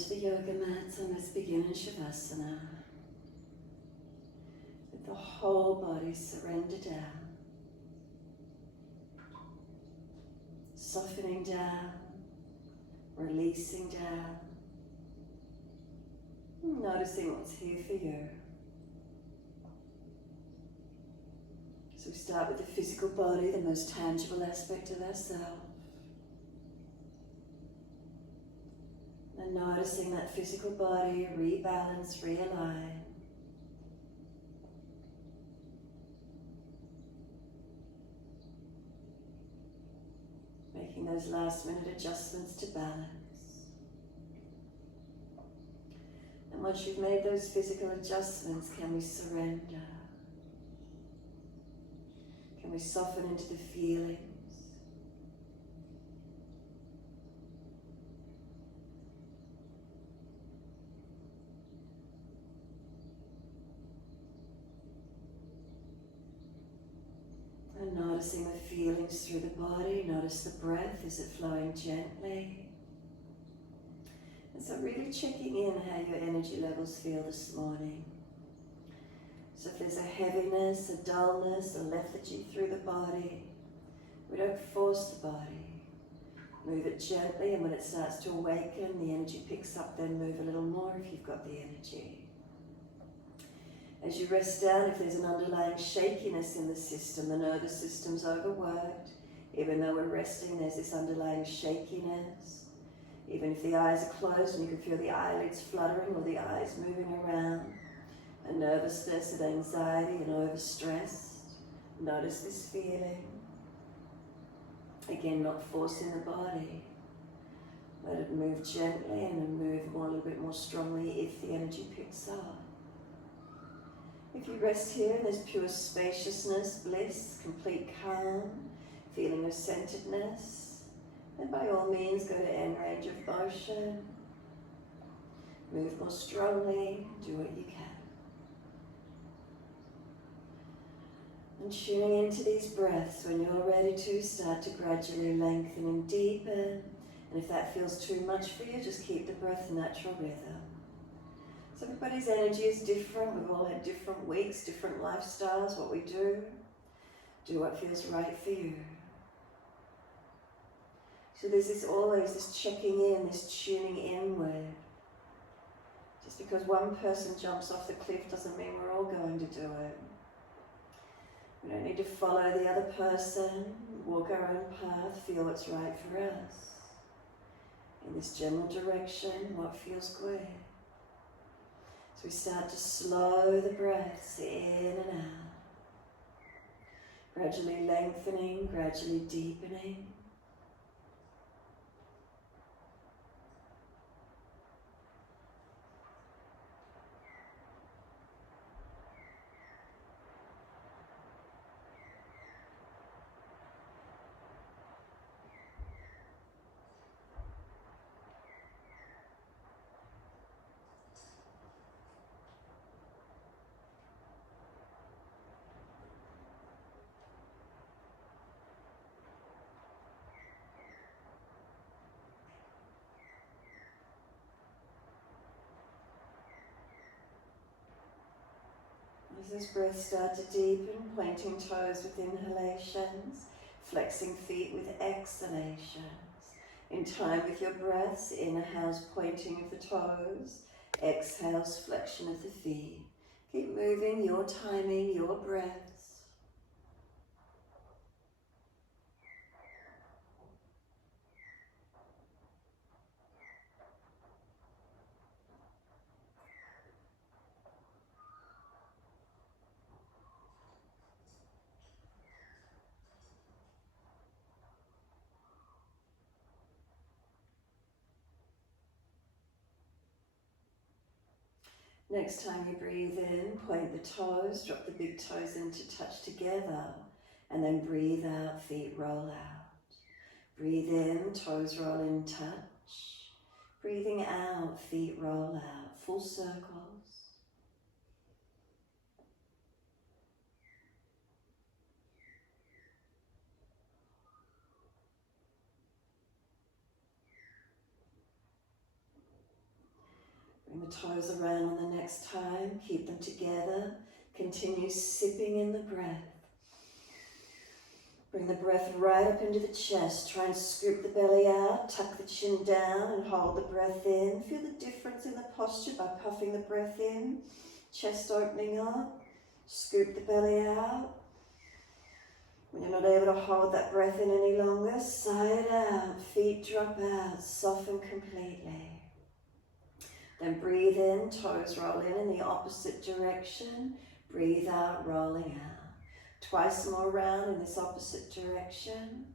onto the yoga mats and let's begin in Savasana. Let the whole body surrender down, softening down, releasing down, noticing what's here for you. So we start with the physical body, the most tangible aspect of ourselves. And noticing that physical body rebalance, realign. Making those last minute adjustments to balance. And once you've made those physical adjustments, can we surrender? Can we soften into the feelings? And noticing the feelings through the body, notice the breath, is it flowing gently? And so really checking in how your energy levels feel this morning. So if there's a heaviness, a dullness, a lethargy through the body, we don't force the body. Move it gently, and when it starts to awaken, the energy picks up, then move a little more if you've got the energy. As you rest down, if there's an underlying shakiness in the system, the nervous system's overworked, even though we're resting, there's this underlying shakiness. Even if the eyes are closed and you can feel the eyelids fluttering or the eyes moving around, a nervousness and anxiety and overstress, notice this feeling. Again, not forcing the body. Let it move gently and then move more, a little bit more strongly if the energy picks up. If you rest here and there's pure spaciousness, bliss, complete calm, feeling of centeredness, then by all means go to end range of motion. Move more strongly, do what you can. And tuning into these breaths, when you're ready to, start to gradually lengthen and deepen. And if that feels too much for you, just keep the breath in natural rhythm. So everybody's energy is different. We've all had different weeks, different lifestyles. What we do what feels right for you. So there's always this checking in, this tuning inward. Just because one person jumps off the cliff doesn't mean we're all going to do it. We don't need to follow the other person, walk our own path, feel what's right for us. In this general direction, what feels good. So we start to slow the breaths in and out. Gradually lengthening, gradually deepening. As this breath starts to deepen, pointing toes with inhalations, flexing feet with exhalations. In time with your breaths, inhales, pointing of the toes, exhales, flexion of the feet. Keep moving, your timing, your breaths. Next time you breathe in, point the toes, drop the big toes in to touch together, and then breathe out, feet roll out. Breathe in, toes roll in, touch. Breathing out, feet roll out, full circles. the toes around on the next time. Keep them together. Continue sipping in the breath. Bring the breath right up into the chest. Try and scoop the belly out. Tuck the chin down and hold the breath in. Feel the difference in the posture by puffing the breath in. Chest opening up. Scoop the belly out. When you're not able to hold that breath in any longer, sigh it out. Feet drop out. Soften completely. Then breathe in. Toes roll in the opposite direction. Breathe out, rolling out. Twice more round in this opposite direction.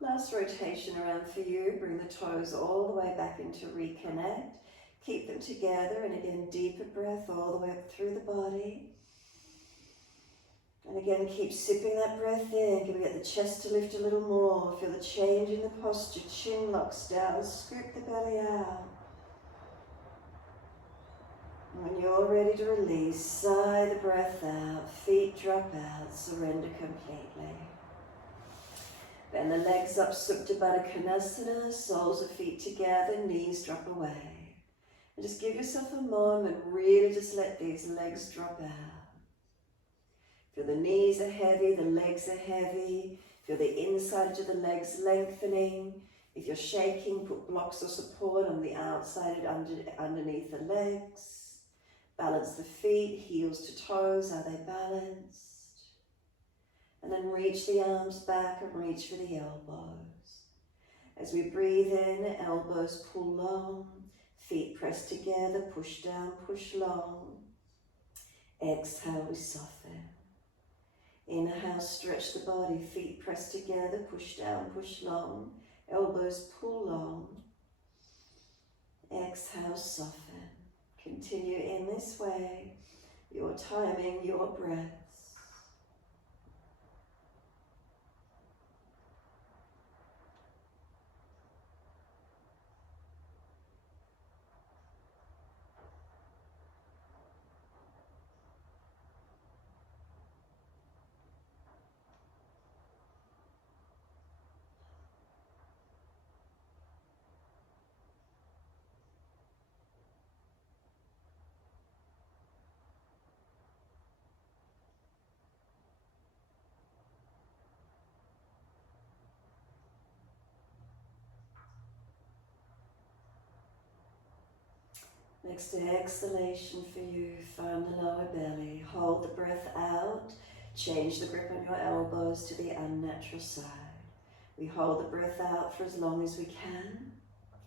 Last rotation around for you. Bring the toes all the way back into reconnect. Keep them together, and again, deeper breath all the way up through the body. And again, keep sipping that breath in. Can we get the chest to lift a little more? Feel the change in the posture. Chin locks down. Scoop the belly out. When you're ready to release, sigh the breath out, feet drop out, surrender completely. Bend the legs up, Supta Baddha Konasana, soles of feet together, knees drop away. And just give yourself a moment, really just let these legs drop out. Feel the knees are heavy, the legs are heavy, feel the inside edge of the legs lengthening. If you're shaking, put blocks of support on the outside underneath the legs. Balance the feet, heels to toes, are they balanced? And then reach the arms back and reach for the elbows. As we breathe in, elbows pull long, feet press together, push down, push long. Exhale, we soften. Inhale, stretch the body, feet press together, push down, push long. Elbows pull long. Exhale, soften. Continue in this way, your timing, your breaths. Next exhalation for you, find the lower belly. Hold the breath out. Change the grip on your elbows to the unnatural side. We hold the breath out for as long as we can.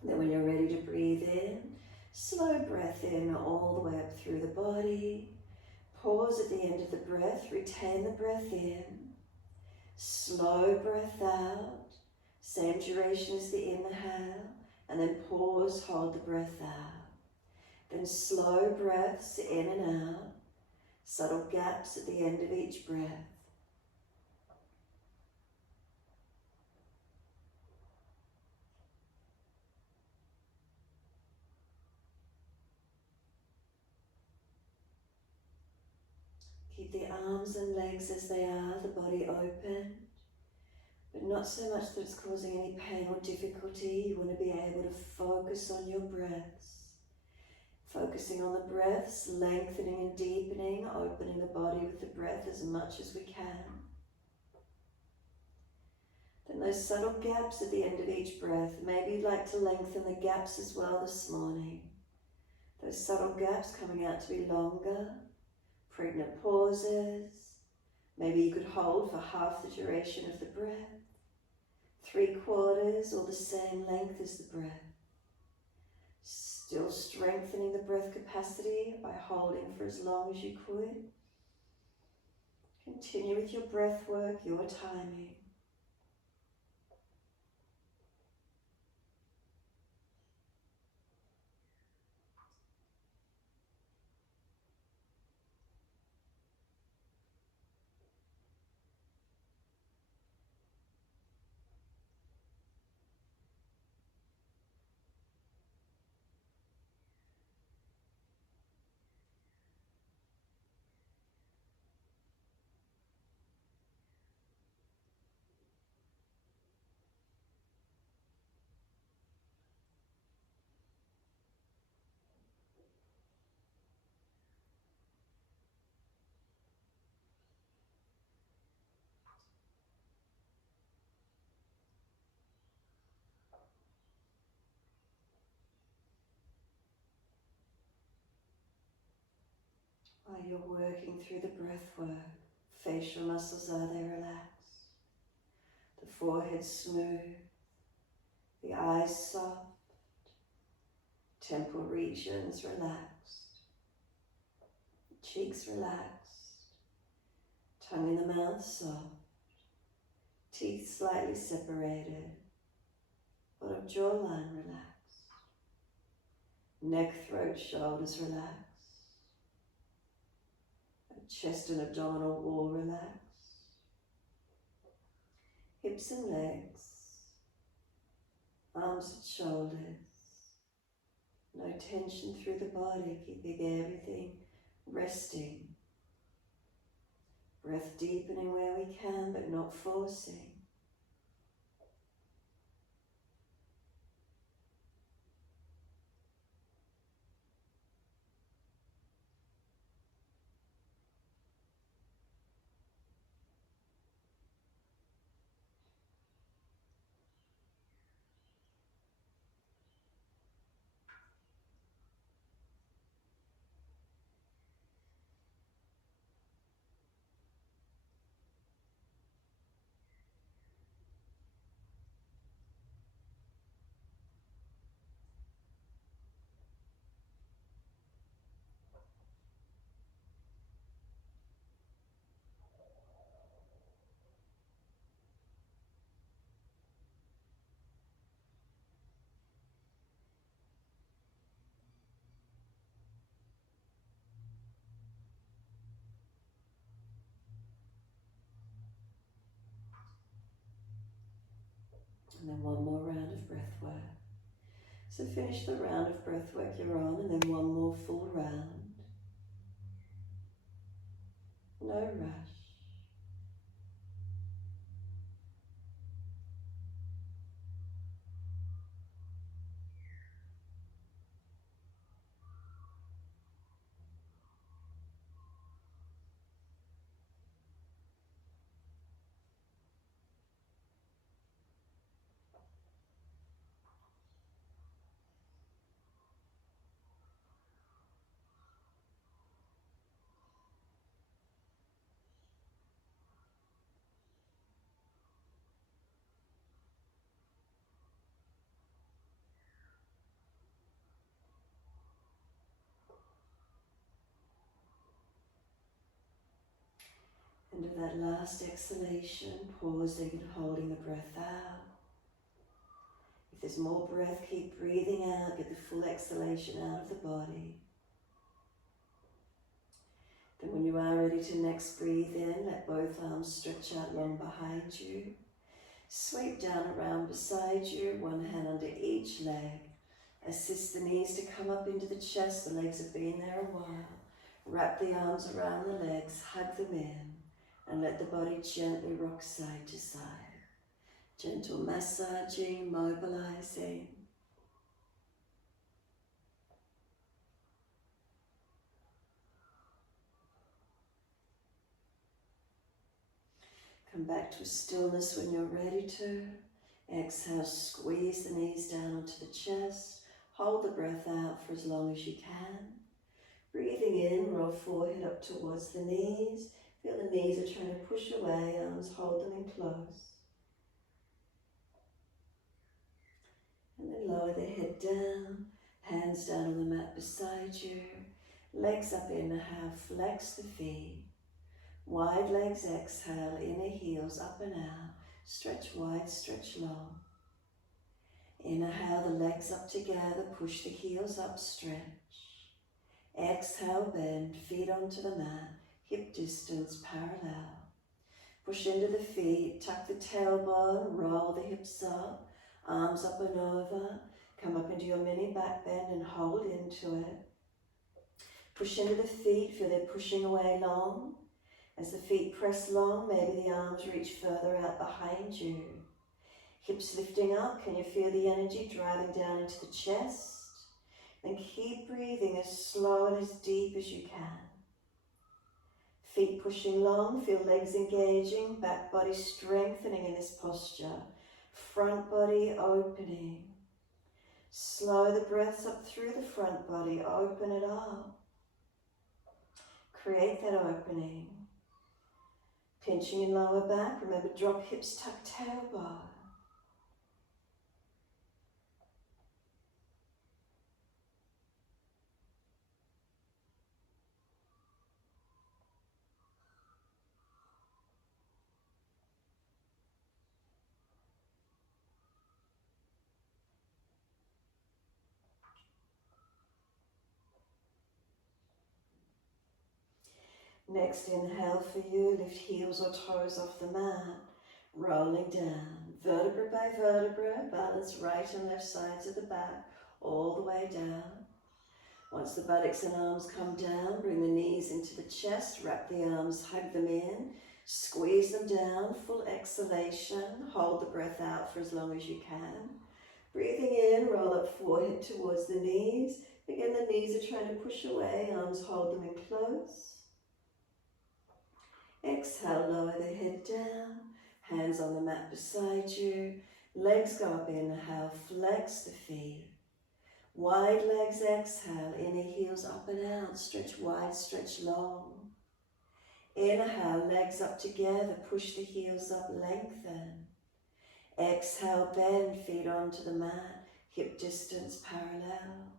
Then when you're ready to breathe in, slow breath in all the way up through the body. Pause at the end of the breath, retain the breath in. Slow breath out, same duration as the inhale, and then pause, hold the breath out. Then slow breaths in and out, subtle gaps at the end of each breath. Keep the arms and legs as they are, the body open, but not so much that it's causing any pain or difficulty. You want to be able to focus on your breaths. Focusing on the breaths, lengthening and deepening, opening the body with the breath as much as we can. Then those subtle gaps at the end of each breath, maybe you'd like to lengthen the gaps as well this morning. Those subtle gaps coming out to be longer, pregnant pauses. Maybe you could hold for half the duration of the breath, 3/4 or the same length as the breath. Still strengthening the breath capacity by holding for as long as you could. Continue with your breath work, your timing. While you're working through the breath work, facial muscles, are they relaxed? The forehead smooth, the eyes soft, temple regions relaxed, cheeks relaxed, tongue in the mouth soft, teeth slightly separated, bottom jawline relaxed, neck, throat, shoulders relaxed, chest and abdominal wall relaxed, hips and legs, arms and shoulders, no tension through the body, keeping everything resting. Breath deepening where we can, but not forcing. And then one more round of breath work. So finish the round of breath work you're on, and then one more full round. No rush. And with that last exhalation, pausing and holding the breath out. If there's more breath, keep breathing out, get the full exhalation out of the body. Then when you are ready to next breathe in, let both arms stretch out long behind you. Sweep down around beside you, one hand under each leg. Assist the knees to come up into the chest, the legs have been there a while. Wrap the arms around the legs, hug them in, and let the body gently rock side to side. Gentle massaging, mobilizing. Come back to stillness when you're ready to. Exhale, squeeze the knees down onto the chest. Hold the breath out for as long as you can. Breathing in, roll forehead up towards the knees. Feel the knees are trying to push away, arms hold them in close. And then lower the head down, hands down on the mat beside you. Legs up, inhale, flex the feet. Wide legs, exhale, inner heels up and out. Stretch wide, stretch long. Inhale, the legs up together, push the heels up, stretch. Exhale, bend, feet onto the mat, hip distance parallel. Push into the feet, tuck the tailbone, roll the hips up, arms up and over. Come up into your mini back bend and hold into it. Push into the feet, feel they're pushing away long. As the feet press long, maybe the arms reach further out behind you. Hips lifting up, can you feel the energy driving down into the chest? Then keep breathing as slow and as deep as you can. Feet pushing long, feel legs engaging, back body strengthening in this posture. Front body opening. Slow the breaths up through the front body, open it up. Create that opening. Pinching in lower back. Remember, drop hips, tuck tailbone. Next inhale for you, lift heels or toes off the mat, rolling down, vertebra by vertebra, balance right and left sides of the back, all the way down. Once the buttocks and arms come down, bring the knees into the chest, wrap the arms, hug them in, squeeze them down, full exhalation, hold the breath out for as long as you can. Breathing in, roll up forehead towards the knees. Again, the knees are trying to push away, arms hold them in close. Exhale, lower the head down, hands on the mat beside you, legs go up, inhale, flex the feet. Wide legs, exhale, inner heels up and out, stretch wide, stretch long. Inhale, legs up together, push the heels up, lengthen. Exhale, bend, feet onto the mat, hip distance parallel.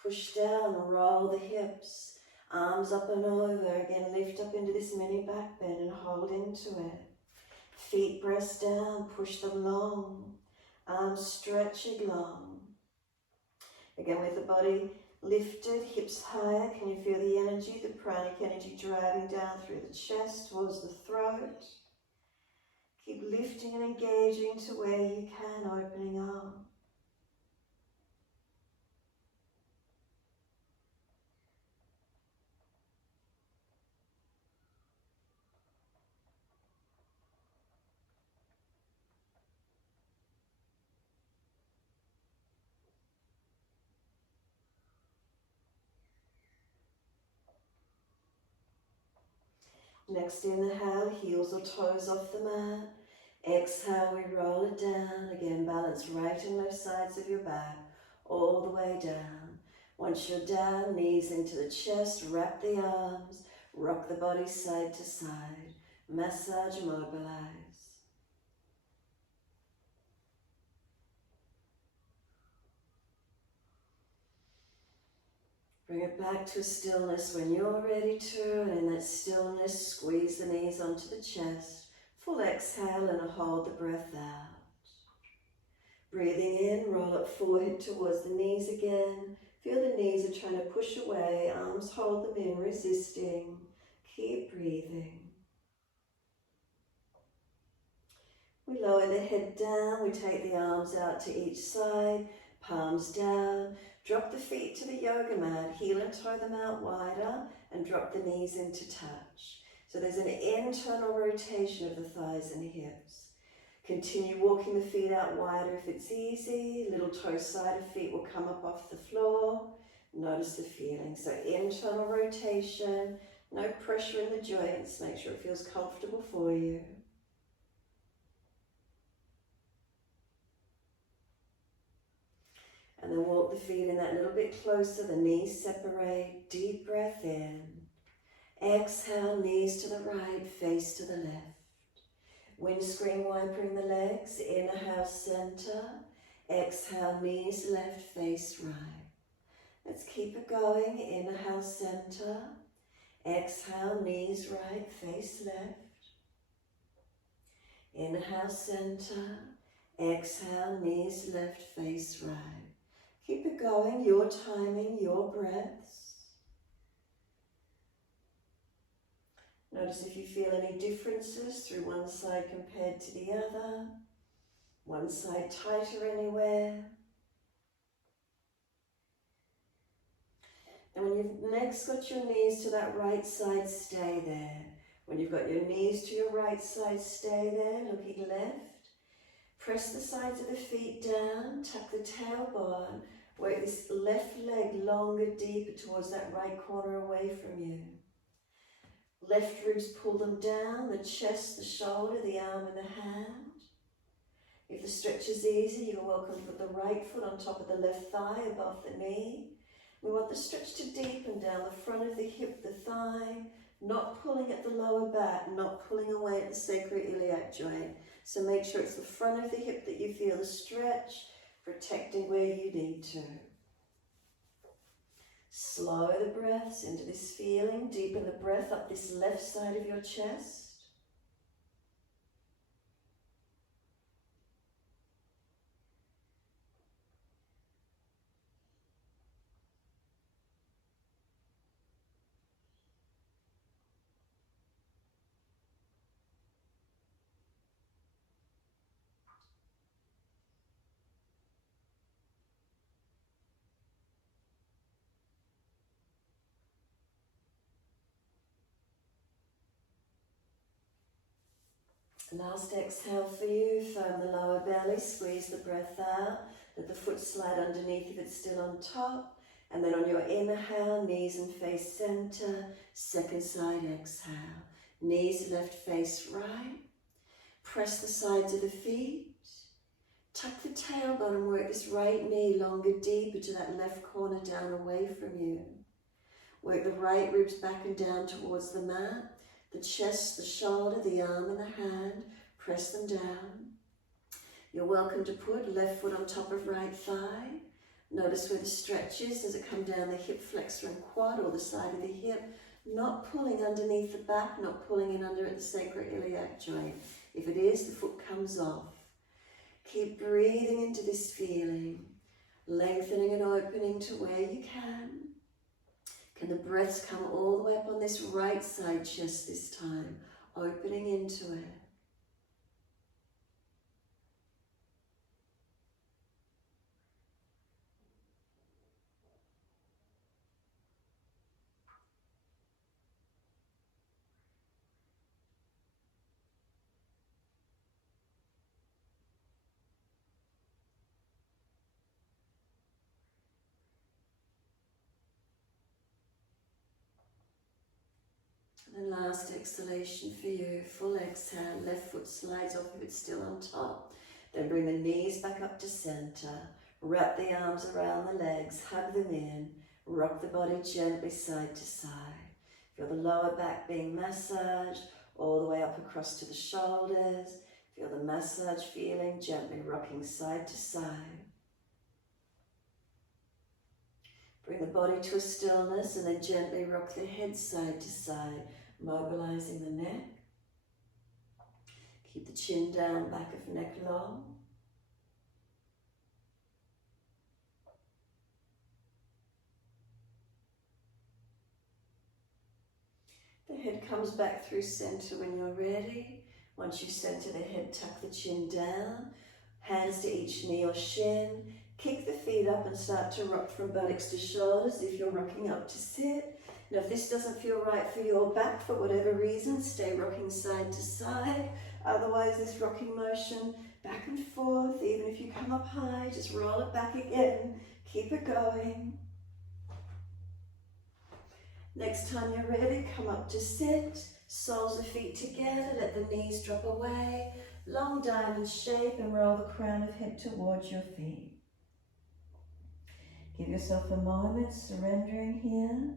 Push down, roll the hips. Arms up and over, again lift up into this mini back bend and hold into it. Feet press down, push them long. Arms stretching long. Again with the body lifted, hips higher, can you feel the energy, the pranic energy driving down through the chest towards the throat. Keep lifting and engaging to where you can, opening up. Next inhale, heels or toes off the mat. Exhale, we roll it down. Again, balance right and left sides of your back, all the way down. Once you're down, knees into the chest, wrap the arms, rock the body side to side. Massage, mobilize. Bring it back to stillness when you're ready to, and in that stillness, squeeze the knees onto the chest. Full exhale and hold the breath out. Breathing in, roll up forehead towards the knees again. Feel the knees are trying to push away, arms hold them in, resisting. Keep breathing. We lower the head down, we take the arms out to each side, palms down. Drop the feet to the yoga mat, heel and toe them out wider, and drop the knees into touch. So there's an internal rotation of the thighs and hips. Continue walking the feet out wider if it's easy. Little toe side of feet will come up off the floor. Notice the feeling. So internal rotation, no pressure in the joints. Make sure it feels comfortable for you. And then walk the feet in that little bit closer, the knees separate, deep breath in. Exhale, knees to the right, face to the left. Windscreen wipering the legs, inhale, center. Exhale, knees left, face right. Let's keep it going, inhale, center. Exhale, knees right, face left. Inhale, center. Exhale, knees left, face right. Keep it going, your timing, your breaths. Notice if you feel any differences through one side compared to the other. One side tighter anywhere. And when you've next got your knees to that right side, stay there. When you've got your knees to your right side, stay there, looking left. Press the sides of the feet down, tuck the tailbone, work this left leg longer, deeper towards that right corner away from you. Left ribs, pull them down, the chest, the shoulder, the arm and the hand. If the stretch is easy, you're welcome to put the right foot on top of the left thigh above the knee. We want the stretch to deepen down the front of the hip, the thigh, Not pulling at the lower back, not pulling away at the sacroiliac joint. So make sure it's the front of the hip that you feel the stretch, protecting where you need to. Slow the breaths into this feeling. Deepen the breath up this left side of your chest. Last exhale for you, firm the lower belly, squeeze the breath out, let the foot slide underneath if it's still on top, and then on your inhale, knees and face center, second side exhale, knees left face right, press the sides of the feet, tuck the tailbone and work this right knee longer, deeper to that left corner down away from you. Work the right ribs back and down towards the mat. The chest, the shoulder, the arm and the hand, press them down. You're welcome to put left foot on top of right thigh. Notice where the stretch is. Does it come down the hip flexor and quad or the side of the hip? Not pulling underneath the back, not pulling in under at the sacroiliac joint. If it is, the foot comes off. Keep breathing into this feeling, lengthening and opening to where you can. Can the breaths come all the way up on this right side chest this time, opening into it. And last exhalation for you, full exhale, left foot slides off if it's still on top. Then bring the knees back up to center. Wrap the arms around the legs, hug them in. Rock the body gently side to side. Feel the lower back being massaged all the way up across to the shoulders. Feel the massage feeling, gently rocking side to side. Bring the body to a stillness and then gently rock the head side to side, mobilizing the neck. Keep the chin down, back of neck long. The head comes back through center when you're ready. Once you center the head, tuck the chin down. Hands to each knee or shin. Kick the feet up and start to rock from buttocks to shoulders if you're rocking up to sit. Now if this doesn't feel right for your back for whatever reason, stay rocking side to side. Otherwise this rocking motion back and forth, even if you come up high, just roll it back again. Keep it going. Next time you're ready, come up to sit. Soles of feet together, let the knees drop away. Long diamond shape and roll the crown of head towards your feet. Give yourself a moment, surrendering here.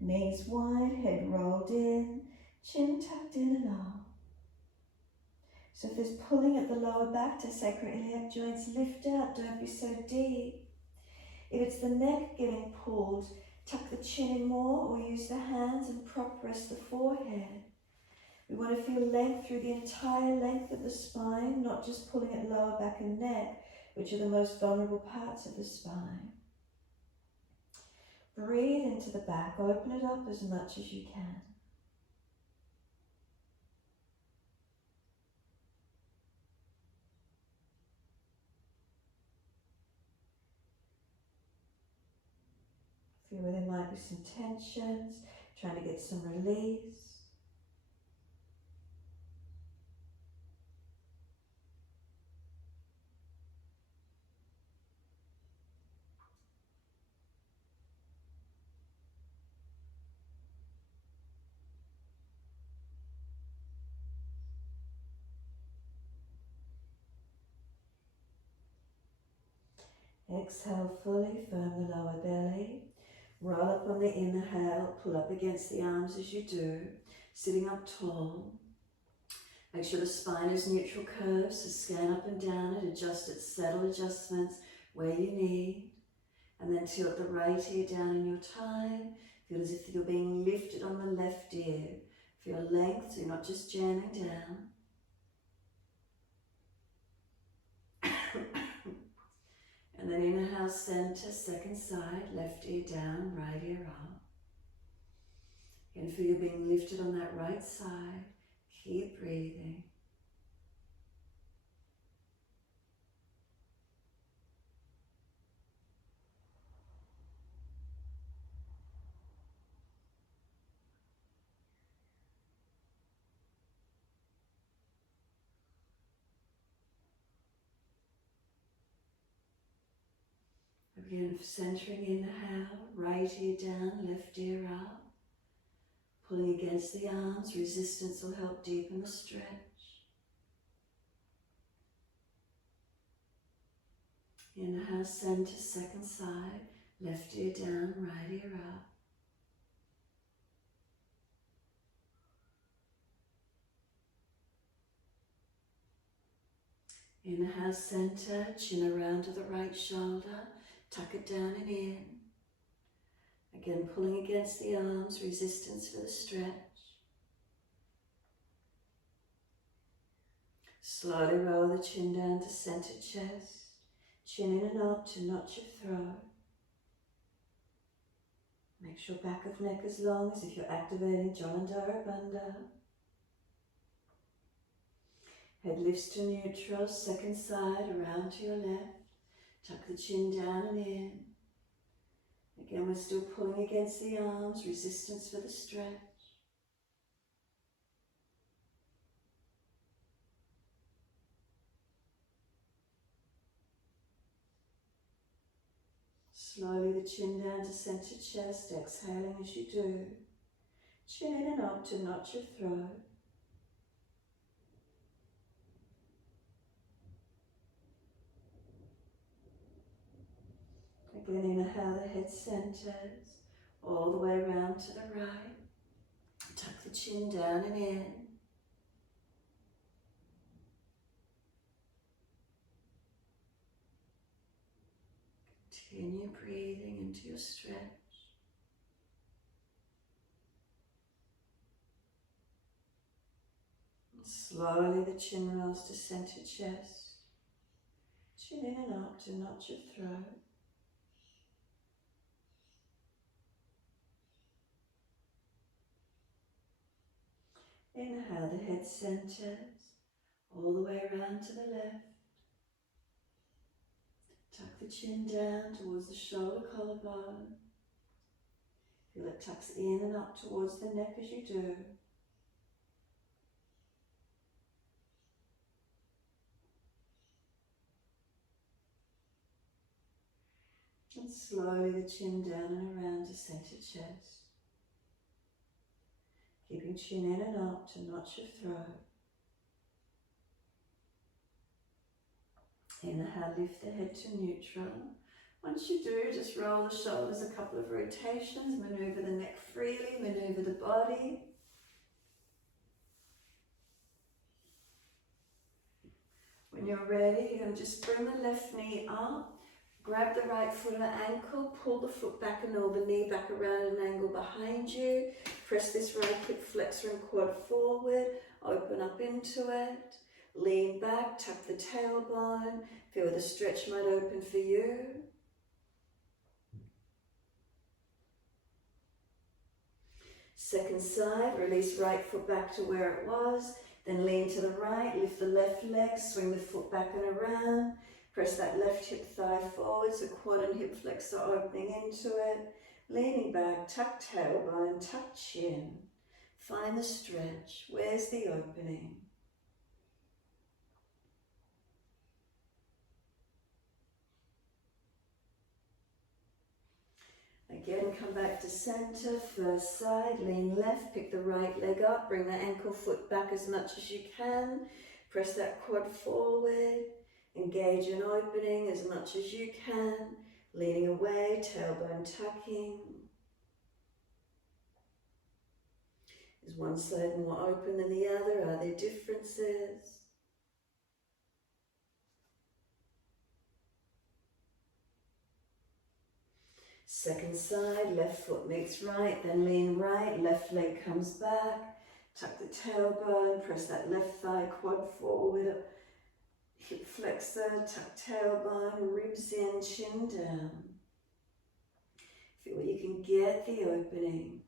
Knees wide, head rolled in, chin tucked in and up. So if there's pulling at the lower back to sacroiliac joints, lift out, don't be so deep. If it's the neck getting pulled, tuck the chin in more or use the hands and prop rest the forehead. We want to feel length through the entire length of the spine, not just pulling at lower back and neck, which are the most vulnerable parts of the spine. Breathe into the back, open it up as much as you can. Feel where there might be some tensions, trying to get some release. Exhale fully, firm the lower belly. Roll up on the inhale, pull up against the arms as you do, sitting up tall. Make sure the spine is neutral curve, so scan up and down it, adjust it, subtle adjustments where you need. And then tilt the right ear down in your time. Feel as if you're being lifted on the left ear. Feel length, so you're not just jamming down. And then inhale, center, second side, left ear down, right ear up. Again, feel you being lifted on that right side. Keep breathing. Again, centering inhale, right ear down, left ear up. Pulling against the arms, resistance will help deepen the stretch. Inhale, center, second side, left ear down, right ear up. Inhale, center, chin around to the right shoulder, tuck it down and in. Again, pulling against the arms, resistance for the stretch. Slowly roll the chin down to center chest, chin in and up to notch your throat. Make sure back of neck as long as if you're activating Jalandhara Bandha. Head lifts to neutral, second side around to your left. Tuck the chin down and in. Again, we're still pulling against the arms, resistance for the stretch. Slowly the chin down to center chest, exhaling as you do. Chin in and up to notch your throat. Again, inhale, the head centers, all the way around to the right. Tuck the chin down and in. Continue breathing into your stretch. And slowly the chin rolls to center chest. Chin in and up to notch your throat. Inhale, the head centers, all the way around to the left. Tuck the chin down towards the shoulder collarbone. Feel it tucks in and up towards the neck as you do. And slowly the chin down and around to center chest. Keeping chin in and up to notch your throat. Inhale, lift the head to neutral. Once you do, just roll the shoulders a couple of rotations, maneuver the neck freely, maneuver the body. When you're ready, you're going to just bring the left knee up, grab the right foot or ankle, pull the foot back and or the knee back around at an angle behind you. Press this right hip flexor and quad forward, open up into it. Lean back, tuck the tailbone, feel where the stretch might open for you. Second side, release right foot back to where it was, then lean to the right, lift the left leg, swing the foot back and around, press that left hip thigh forward, so quad and hip flexor opening into it, leaning back, tuck tailbone, tuck chin, find the stretch, where's the opening? Again, come back to center, first side, lean left, pick the right leg up, bring the ankle foot back as much as you can, press that quad forward, engage an opening as much as you can, leaning away, tailbone tucking, Is one side more open than the other? Are there differences? Second side, left foot meets right, then lean right, left leg comes back, tuck the tailbone, press that left thigh quad forward, hip flexor, tuck tailbone, ribs in, chin down. Feel where you can get the opening.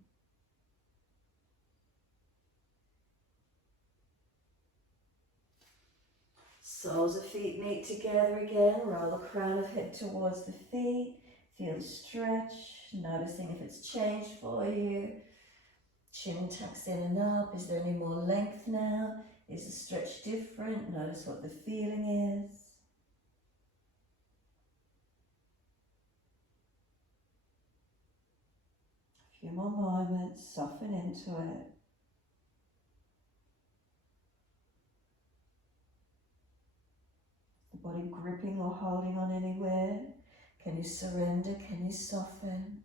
Soles of feet meet together again, roll the crown of head towards the feet. Feel the stretch, noticing if it's changed for you. Chin tucks in and up. Is there any more length now? Is the stretch different? Notice what the feeling is. A few more moments, soften into it. The body gripping or holding on anywhere? Can you surrender? Can you soften?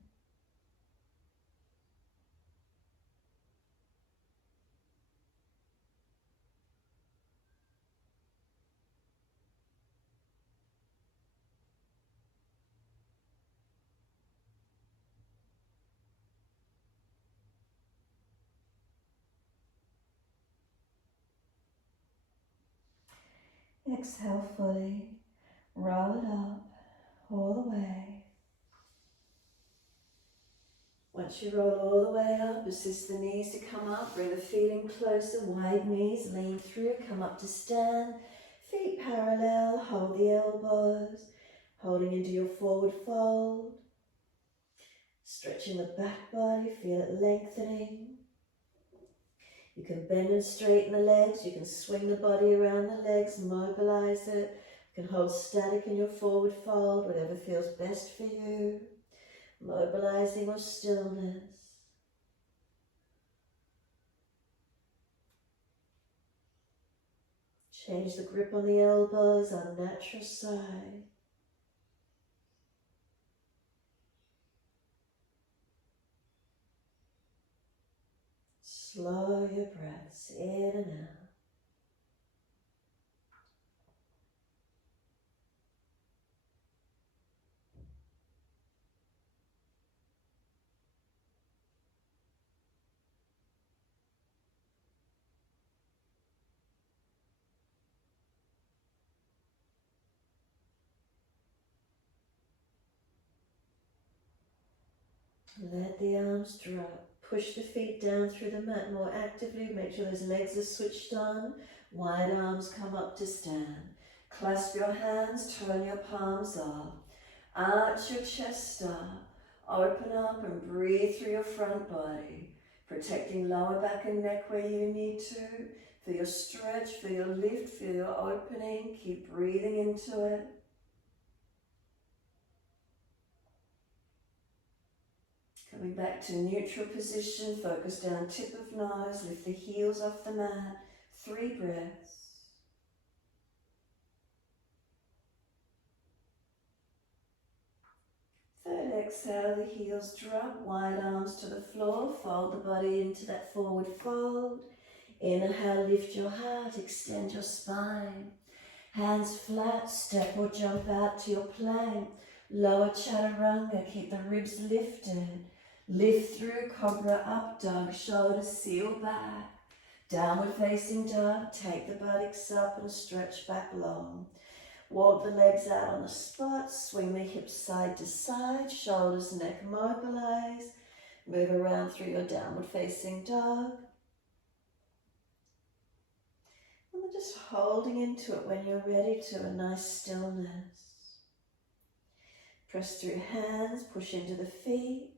Exhale fully, roll it up, all the way. Once you roll all the way up, assist the knees to come up, bring the feet in closer, wide knees, lean through, come up to stand, feet parallel, hold the elbows, holding into your forward fold, stretching the back body, feel it lengthening. You can bend and straighten the legs, you can swing the body around the legs, mobilize it, you can hold static in your forward fold, whatever feels best for you, mobilizing or stillness. Change the grip on the elbows, unnatural side. Slow your breaths in and out. Let the arms drop. Push the feet down through the mat more actively. Make sure those legs are switched on. Wide arms come up to stand. Clasp your hands, turn your palms up. Arch your chest up. Open up and breathe through your front body. Protecting lower back and neck where you need to. Feel your stretch, feel your lift, feel your opening. Keep breathing into it. Coming back to neutral position, focus down tip of nose, lift the heels off the mat. 3 breaths. Third exhale, the heels drop, wide arms to the floor, fold the body into that forward fold. Inhale, lift your heart, extend your spine. Hands flat, step or jump out to your plank. Lower chaturanga, keep the ribs lifted. Lift through, cobra up dog, shoulders seal back. Downward facing dog, take the buttocks up and stretch back long. Walk the legs out on the spot, swing the hips side to side, shoulders, neck mobilize. Move around through your downward facing dog. And we're just holding into it when you're ready to a nice stillness. Press through hands, push into the feet.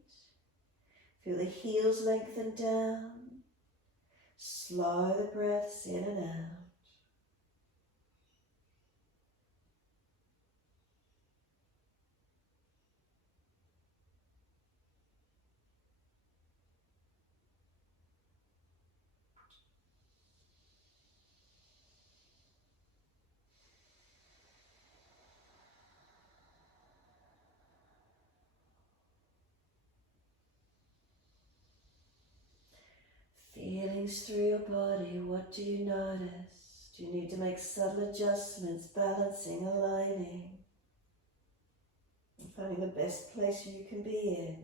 Feel the heels lengthen down. Slow the breaths in and out. Feelings through your body, what do you notice? Do you need to make subtle adjustments, balancing, aligning? And finding the best place you can be in.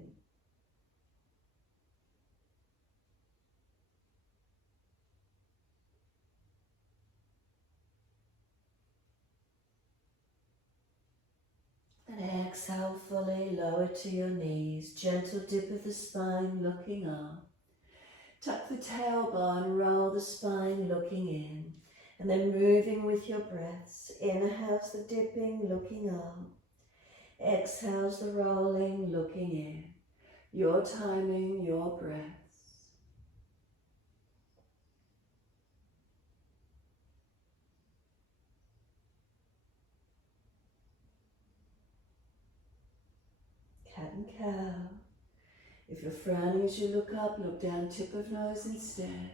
And exhale fully, lower to your knees. Gentle dip of the spine, looking up. Tuck the tailbone, roll the spine, looking in. And then moving with your breaths. Inhales the dipping, looking up. Exhales the rolling, looking in. Your timing, your breaths. Cat and cow. If you're frowning as you look up, look down, tip of nose instead.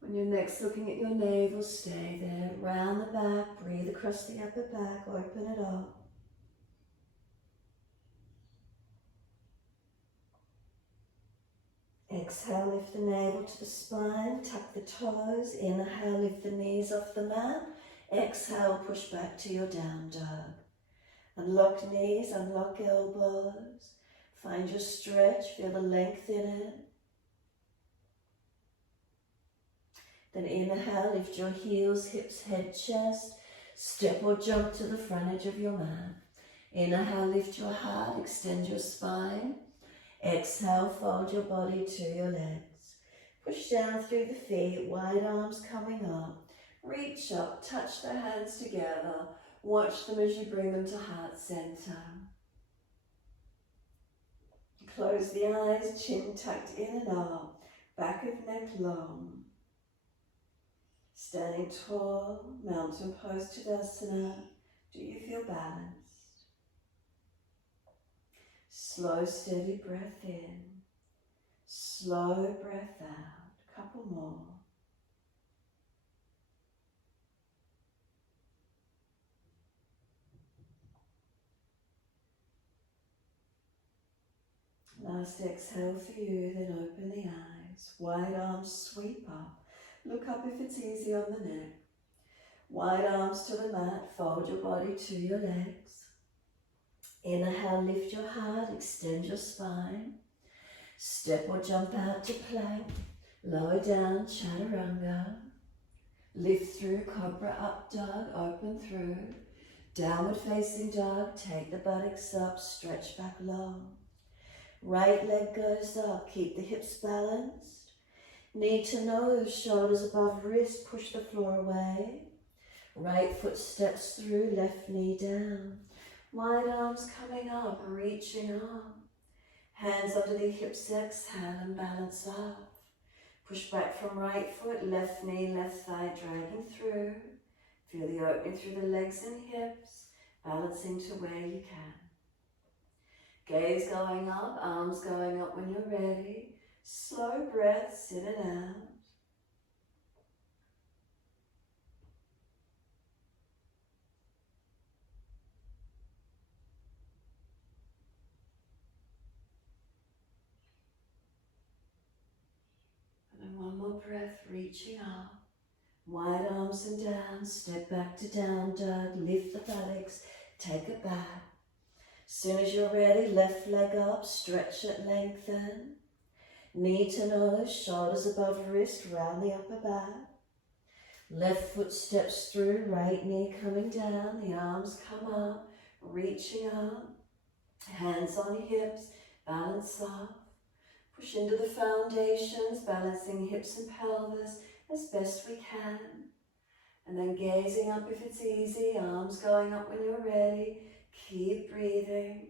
When you're next looking at your navel, stay there. Round the back, breathe across the upper back, open it up. Exhale, lift the navel to the spine, tuck the toes. Inhale, lift the knees off the mat. Exhale, push back to your down dog. Unlock knees, unlock elbows. Find your stretch, feel the length in it. Then inhale, lift your heels, hips, head, chest. Step or jump to the front edge of your mat. Inhale, lift your heart, extend your spine. Exhale, fold your body to your legs. Push down through the feet, wide arms coming up. Reach up, touch the hands together. Watch them as you bring them to heart center. Close the eyes, chin tucked in and up. Back of neck long. Standing tall, mountain pose Tadasana. Do you feel balanced? Slow, steady breath in. Slow breath out. Couple more. Last exhale for you, then open the eyes. Wide arms sweep up. Look up if it's easy on the neck. Wide arms to the mat, fold your body to your legs. Inhale, lift your heart, extend your spine. Step or jump out to plank. Lower down, chaturanga. Lift through, cobra up dog, open through. Downward facing dog, take the buttocks up, stretch back long. Right leg goes up, keep the hips balanced. Knee to nose, shoulders above wrist, push the floor away. Right foot steps through, left knee down. Wide arms coming up, reaching up. Hands under the hips, exhale and balance up. Push back from right foot, left knee, left thigh, dragging through. Feel the opening through the legs and hips, balancing to where you can. Gaze going up, arms going up when you're ready. Slow breaths in and out. And then one more breath, reaching up. Wide arms and down, step back to down dog, lift the buttocks, take it back. Soon as you're ready, left leg up, stretch it, lengthen. Knee to nose, shoulders above wrist, round the upper back. Left foot steps through, right knee coming down, the arms come up, reaching up. Hands on hips, balance up. Push into the foundations, balancing hips and pelvis as best we can. And then gazing up if it's easy, arms going up when you're ready. Keep breathing.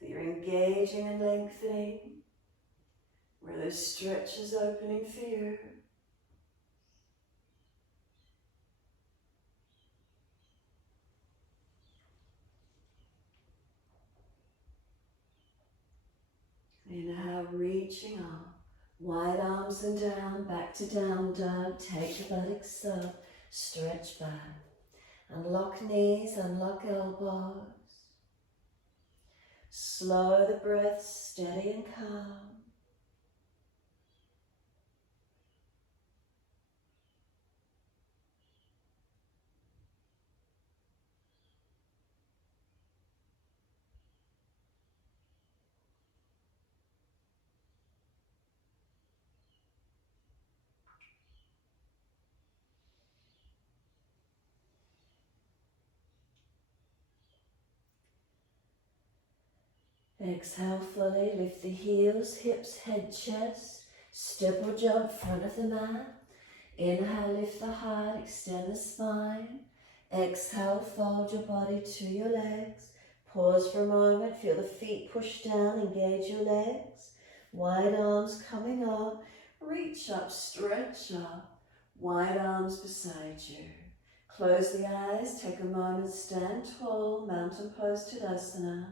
So you're engaging and lengthening. Where those stretches opening for you. Inhale, reaching up. Wide arms and down, back to down dog. Take the buttocks up, stretch back. Unlock knees, unlock elbows. Slow the breath, steady and calm. Exhale fully, lift the heels, hips, head, chest. Step or jump front of the mat. Inhale, lift the heart, extend the spine. Exhale, fold your body to your legs. Pause for a moment, feel the feet push down, engage your legs. Wide arms coming up, reach up, stretch up. Wide arms beside you. Close the eyes, take a moment, stand tall, mountain pose Tadasana.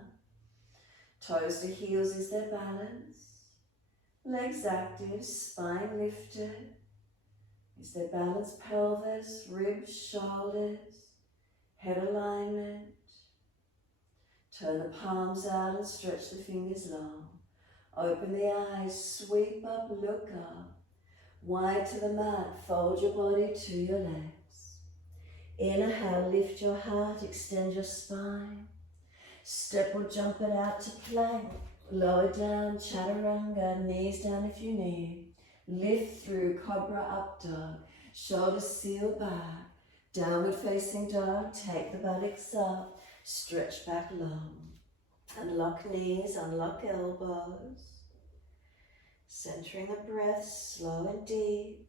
Toes to heels is their balance. Legs active, spine lifted. Is their balance, pelvis, ribs, shoulders, head alignment. Turn the palms out and stretch the fingers long. Open the eyes, sweep up, look up. Wide to the mat, fold your body to your legs. Inhale, lift your heart, extend your spine. Step or jump it out to plank. Lower down, chaturanga, knees down if you need. Lift through, cobra up dog. Shoulders seal back. Downward facing dog, take the buttocks up. Stretch back long. Unlock knees, unlock elbows. Centering the breath, slow and deep.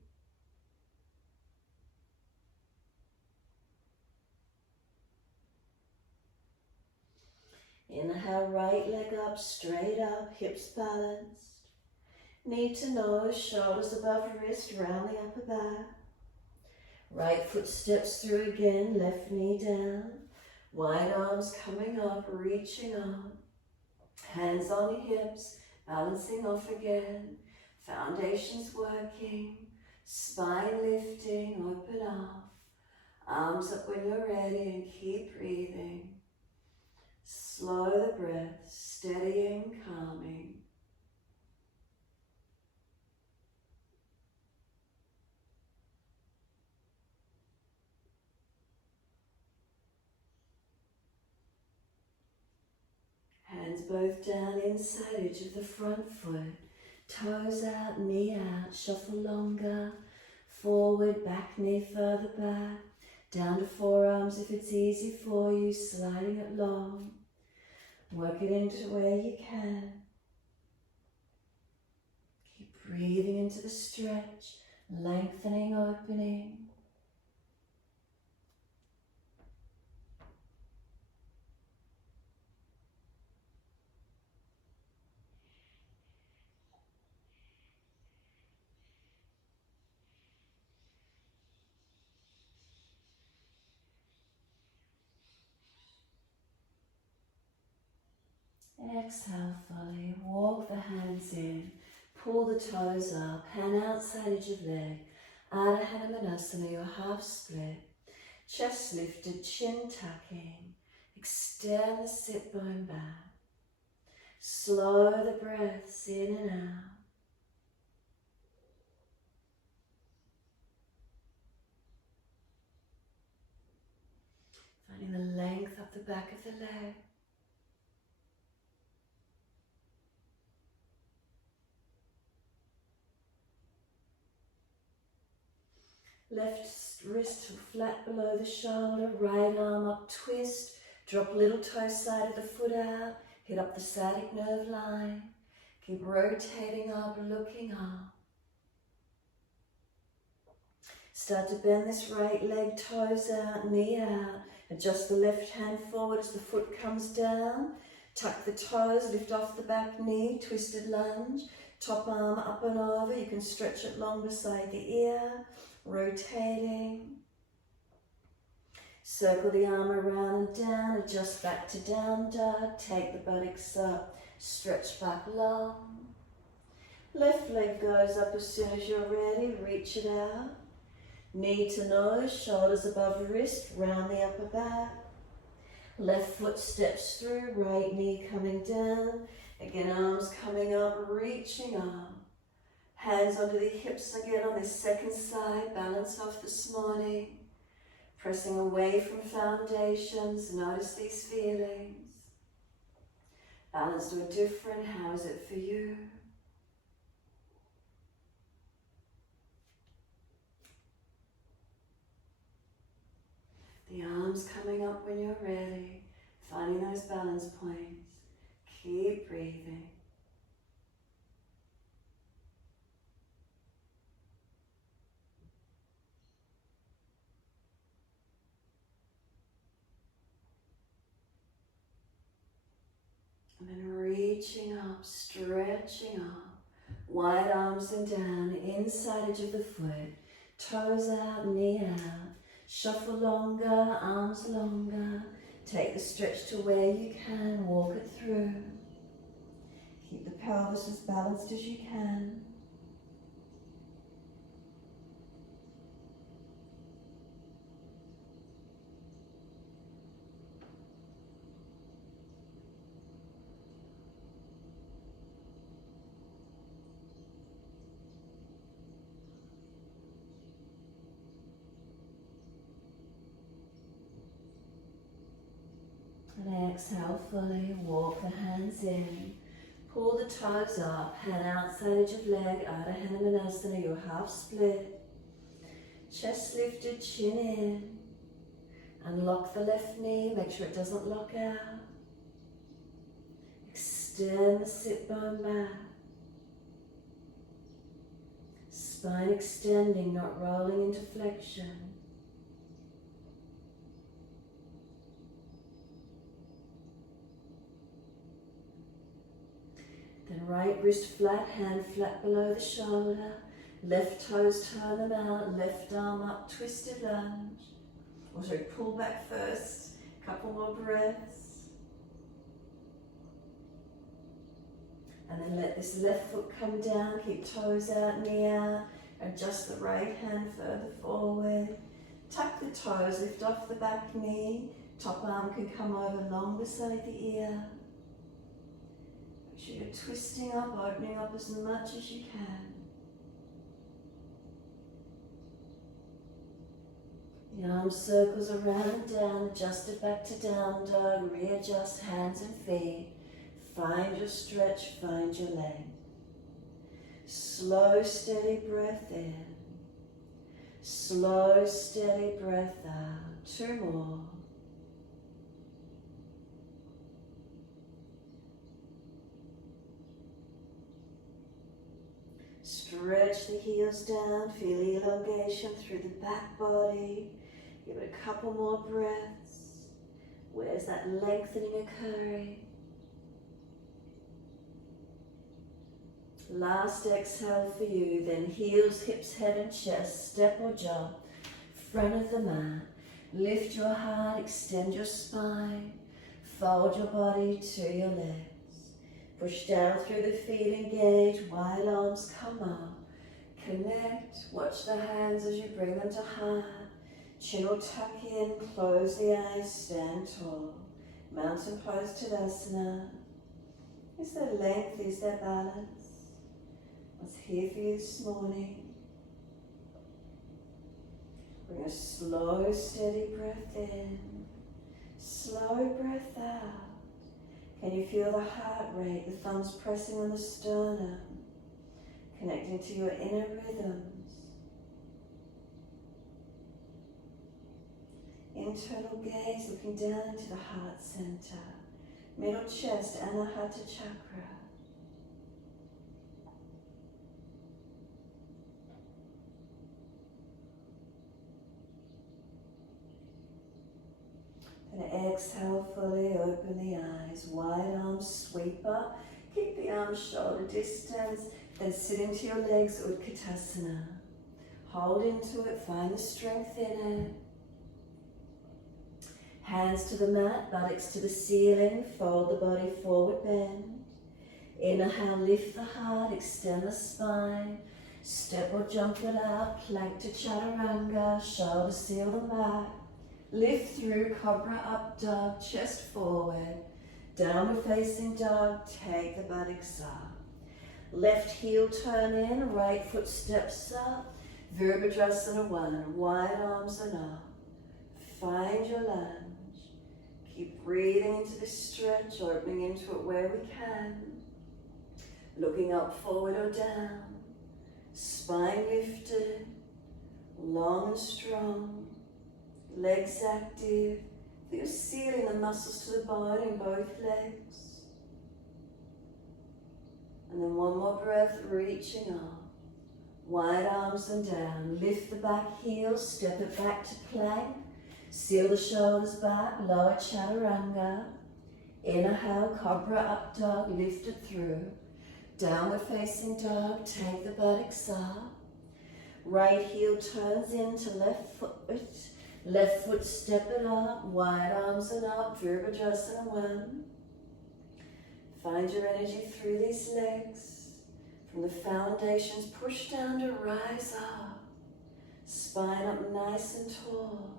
Inhale, right leg up, straight up, hips balanced. Knee to nose, shoulders above wrist, round the upper back. Right foot steps through again, left knee down. Wide arms coming up, reaching up. Hands on your hips, balancing off again. Foundations working, spine lifting, open up. Arms up when you're ready and keep breathing. Slow the breath, steadying, calming. Hands both down inside edge of the front foot. Toes out, knee out, shuffle longer. Forward, back knee further back. Down to forearms if it's easy for you, sliding it long. Work it into where you can. Keep breathing into the stretch, lengthening, opening. Exhale fully, walk the hands in, pull the toes up, hand outside edge of leg, Ardha Hanumanasana, your half split, chest lifted, chin tucking, extend the sit bone back, slow the breaths in and out. Finding the length up the back of the leg. Left wrist flat below the shoulder, right arm up, twist, drop little toe side of the foot out, hit up the sciatic nerve line, keep rotating up, looking up. Start to bend this right leg, toes out, knee out, adjust the left hand forward as the foot comes down, tuck the toes, lift off the back knee, twisted lunge, top arm up and over, you can stretch it long beside the ear, rotating. Circle the arm around and down, adjust back to down dog, take the buttocks up, stretch back long. Left leg goes up as soon as you're ready. Reach it out. Knee to nose, shoulders above wrist, round the upper back. Left foot steps through, right knee coming down. Again, arms coming up, reaching up. Hands onto the hips again on this second side. Balance off this morning. Pressing away from foundations. Notice these feelings. Balance to a different. How is it for you? The arms coming up when you're ready, finding those balance points. Keep breathing. And then reaching up, stretching up. Wide arms and down, inside edge of the foot. Toes out, knee out. Shuffle longer, arms longer. Take the stretch to where you can, walk it through. Keep the pelvis as balanced as you can. And exhale fully, walk the hands in. Pull the toes up, hand outside edge of leg, Ardha Hanumanasana, your half split. Chest lifted, chin in. Unlock the left knee, make sure it doesn't lock out. Extend the sit bone back. Spine extending, not rolling into flexion. Then right wrist flat, hand flat below the shoulder. Left toes turn them out, left arm up, twisted lunge. Or sorry, pull back first, couple more breaths. And then let this left foot come down, keep toes out, knee out. Adjust the right hand further forward. Tuck the toes, lift off the back knee. Top arm can come over long beside the ear. Make sure you're twisting up, opening up as much as you can. The arm circles around and down, adjust it back to down dog, readjust hands and feet. Find your stretch, find your length. Slow, steady breath in. Slow, steady breath out. 2 more. Stretch the heels down, feel elongation through the back body. Give it a couple more breaths. Where's that lengthening occurring? Last exhale for you, then heels, hips, head and chest, step or jump, front of the mat. Lift your heart, extend your spine, fold your body to your legs. Push down through the feet, engage, wide arms come up. Connect, watch the hands as you bring them to heart. Chin will tuck in, close the eyes, stand tall. Mountain pose Tadasana. Is there length, is there balance? What's here for you this morning? Bring a slow, steady breath in. Slow breath out. Can you feel the heart rate, the thumbs pressing on the sternum, connecting to your inner rhythms? Internal gaze, looking down into the heart center, middle chest, Anahata chakra. And exhale fully, open the eyes, wide arms sweep up, keep the arms shoulder distance, then sit into your legs, Utkatasana. Hold into it, find the strength in it. Hands to the mat, buttocks to the ceiling, fold the body forward, bend. Inhale, lift the heart, extend the spine. Step or jump it out, plank to chaturanga, shoulders seal the mat. Lift through, cobra up dog, chest forward. Downward facing dog, take the buttocks up. Left heel turn in, right foot steps up. Virabhadrasana 1, wide arms and up. Find your lunge. Keep breathing into this stretch, opening into it where we can. Looking up, forward or down. Spine lifted, long and strong. Legs active. Feel sealing the muscles to the bone in both legs. And then one more breath, reaching up. Wide arms and down. Lift the back heel, step it back to plank. Seal the shoulders back, lower chaturanga. Inhale, cobra up dog, lift it through. Downward facing dog, take the buttocks up. Right heel turns into left foot step it up, wide arms and up, Virabhadrasana 1. Find your energy through these legs. From the foundations, push down to rise up. Spine up nice and tall.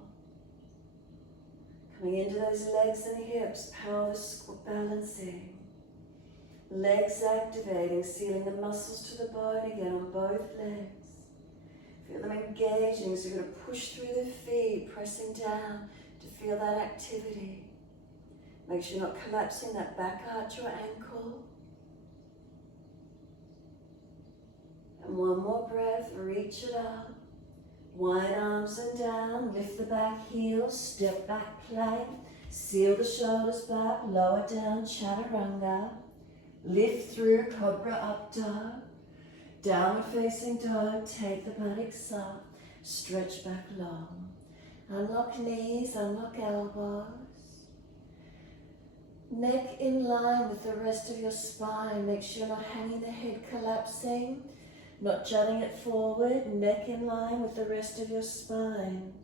Coming into those legs and hips, pelvis balancing. Legs activating, sealing the muscles to the bone again on both legs. Feel them engaging, so you're going to push through the feet, pressing down to feel that activity. Make sure you're not collapsing that back arch or ankle. And one more breath, reach it up. Wide arms and down, lift the back heel, step back plank, seal the shoulders back, lower down, chaturanga. Lift through, cobra up dog. Downward facing dog, take the buttocks up. Stretch back long. Unlock knees, unlock elbows. Neck in line with the rest of your spine. Make sure you're not hanging the head collapsing. Not jutting it forward. Neck in line with the rest of your spine.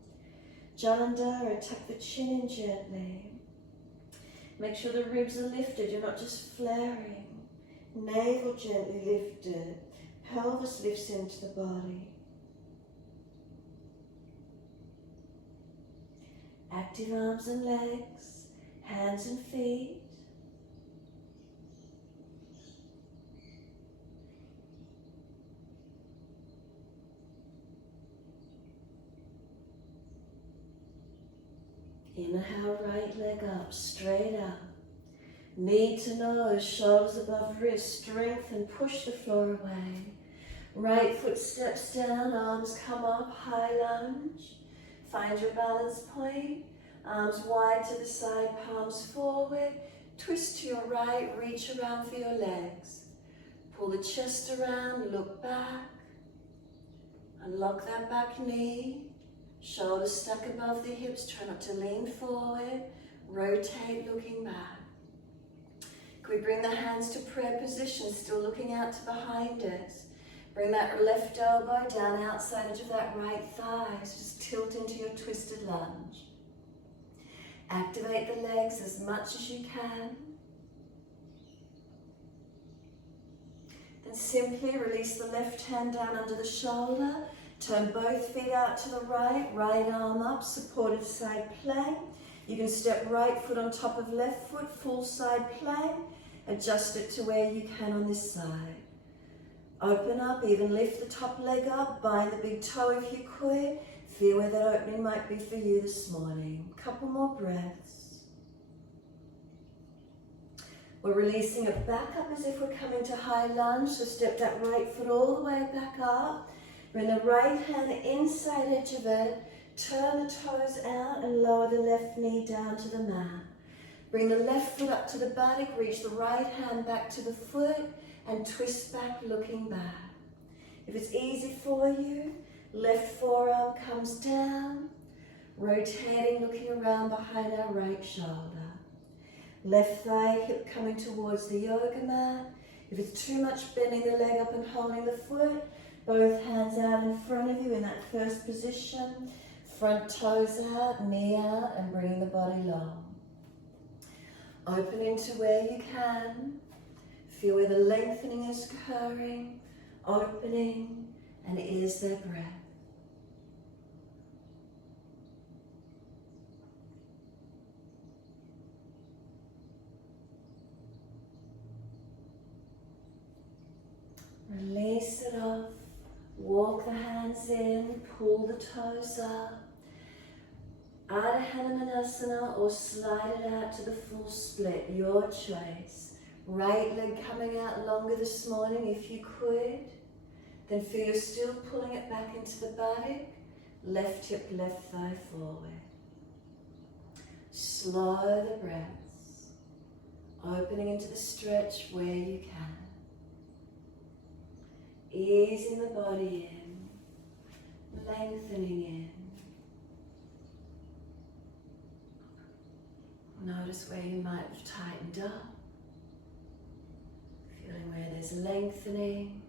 Jalandhara, tuck the chin in gently. Make sure the ribs are lifted, you're not just flaring. Navel gently lifted. Pelvis lifts into the body. Active arms and legs, hands and feet. Inhale, right leg up, straight up. Knee to nose, shoulders above wrist, strengthen, push the floor away. Right foot steps down, arms come up, high lunge. Find your balance point, arms wide to the side, palms forward. Twist to your right, reach around for your legs. Pull the chest around, look back. Unlock that back knee. Shoulders stuck above the hips, try not to lean forward. Rotate, looking back. Can we bring the hands to prayer position, still looking out to behind us. Bring that left elbow down outside edge of that right thigh. So just tilt into your twisted lunge. Activate the legs as much as you can. Then simply release the left hand down under the shoulder. Turn both feet out to the right, right arm up, supported side plank. You can step right foot on top of left foot, full side plank. Adjust it to where you can on this side. Open up, even lift the top leg up, bind the big toe if you could. Feel where that opening might be for you this morning. Couple more breaths. We're releasing it back up as if we're coming to high lunge. So step that right foot all the way back up. Bring the right hand inside edge of it. Turn the toes out and lower the left knee down to the mat. Bring the left foot up to the buttock, reach the right hand back to the foot and twist back, looking back. If it's easy for you, left forearm comes down, rotating, looking around behind our right shoulder. Left thigh, hip coming towards the yoga mat. If it's too much, bending the leg up and holding the foot, both hands out in front of you in that first position. Front toes out, knee out, and bringing the body long. Open into where you can. Feel where the lengthening is occurring, opening, and is there breath. Release it off. Walk the hands in, pull the toes up. Ardha Hanumanasana or slide it out to the full split, your choice. Right leg coming out longer this morning if you could. Then feel you're still pulling it back into the body. Left hip, left thigh forward. Slow the breaths. Opening into the stretch where you can. Easing the body in. Lengthening in. Notice where you might have tightened up. Feeling where there's lengthening,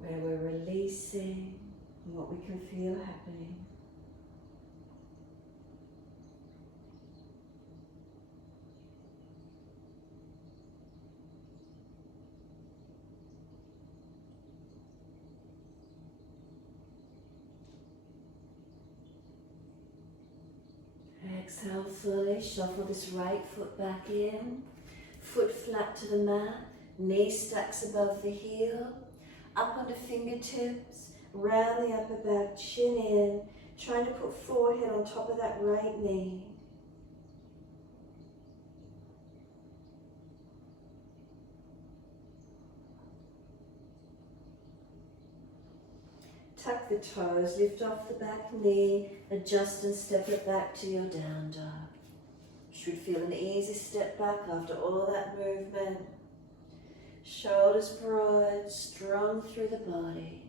where we're releasing, and what we can feel happening. Exhale fully, shuffle this right foot back in, foot flat to the mat, knee stacks above the heel, up onto fingertips, round the upper back, chin in, trying to put forehead on top of that right knee. Tuck the toes, lift off the back knee, adjust and step it back to your down dog. Should feel an easy step back after all that movement. Shoulders broad, strong through the body.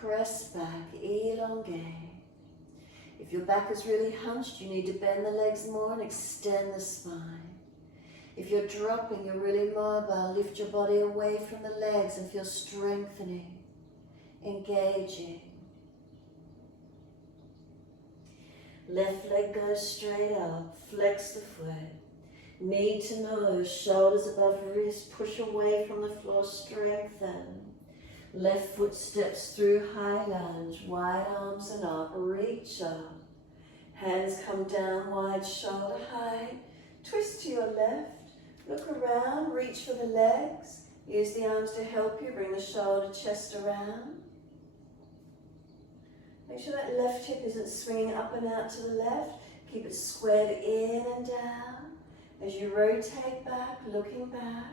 Press back, elongate. If your back is really hunched, you need to bend the legs more and extend the spine. If you're dropping, you're really mobile, lift your body away from the legs and feel strengthening. Engaging. Left leg goes straight up, flex the foot. Knee to nose, shoulders above wrist, push away from the floor, strengthen. Left foot steps through high lunge, wide arms and up, reach up. Hands come down wide, shoulder height. Twist to your left, look around, reach for the legs. Use the arms to help you, bring the shoulder, chest around. Make sure that left hip isn't swinging up and out to the left. Keep it squared in and down. As you rotate back, looking back.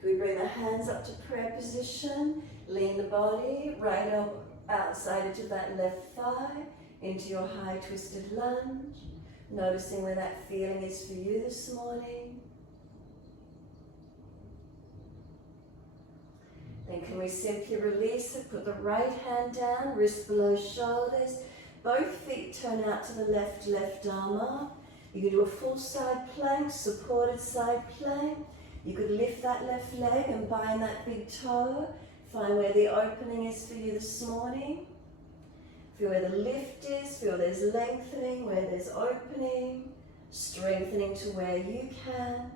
Can we bring the hands up to prayer position? Lean the body right up outside into that left thigh, into your high twisted lunge. Noticing where that feeling is for you this morning. Then can we simply release it, put the right hand down, wrist below shoulders, both feet turn out to the left, left arm up. You can do a full side plank, supported side plank. You could lift that left leg and bind that big toe. Find where the opening is for you this morning. Feel where the lift is, feel there's lengthening, where there's opening, strengthening to where you can.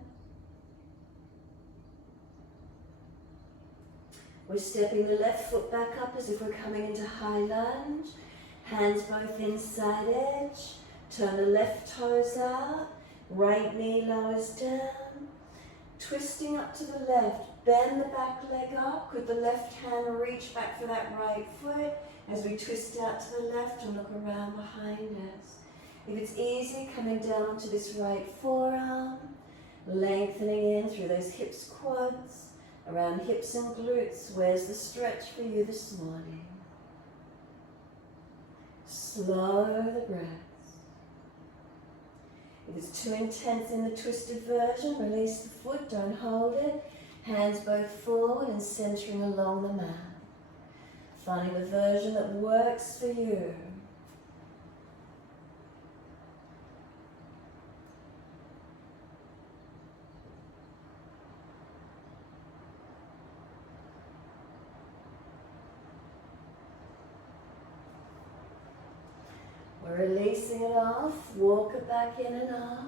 We're stepping the left foot back up as if we're coming into high lunge. Hands both inside edge. Turn the left toes out. Right knee lowers down. Twisting up to the left. Bend the back leg up. Could the left hand reach back for that right foot as we twist out to the left and look around behind us. If it's easy, coming down to this right forearm. Lengthening in through those hips, quads. Around hips and glutes, where's the stretch for you this morning? Slow the breaths. If it's too intense in the twisted version, release the foot, don't hold it. Hands both forward and centering along the mat. Finding the version that works for you. We're releasing it off, walk it back in and up,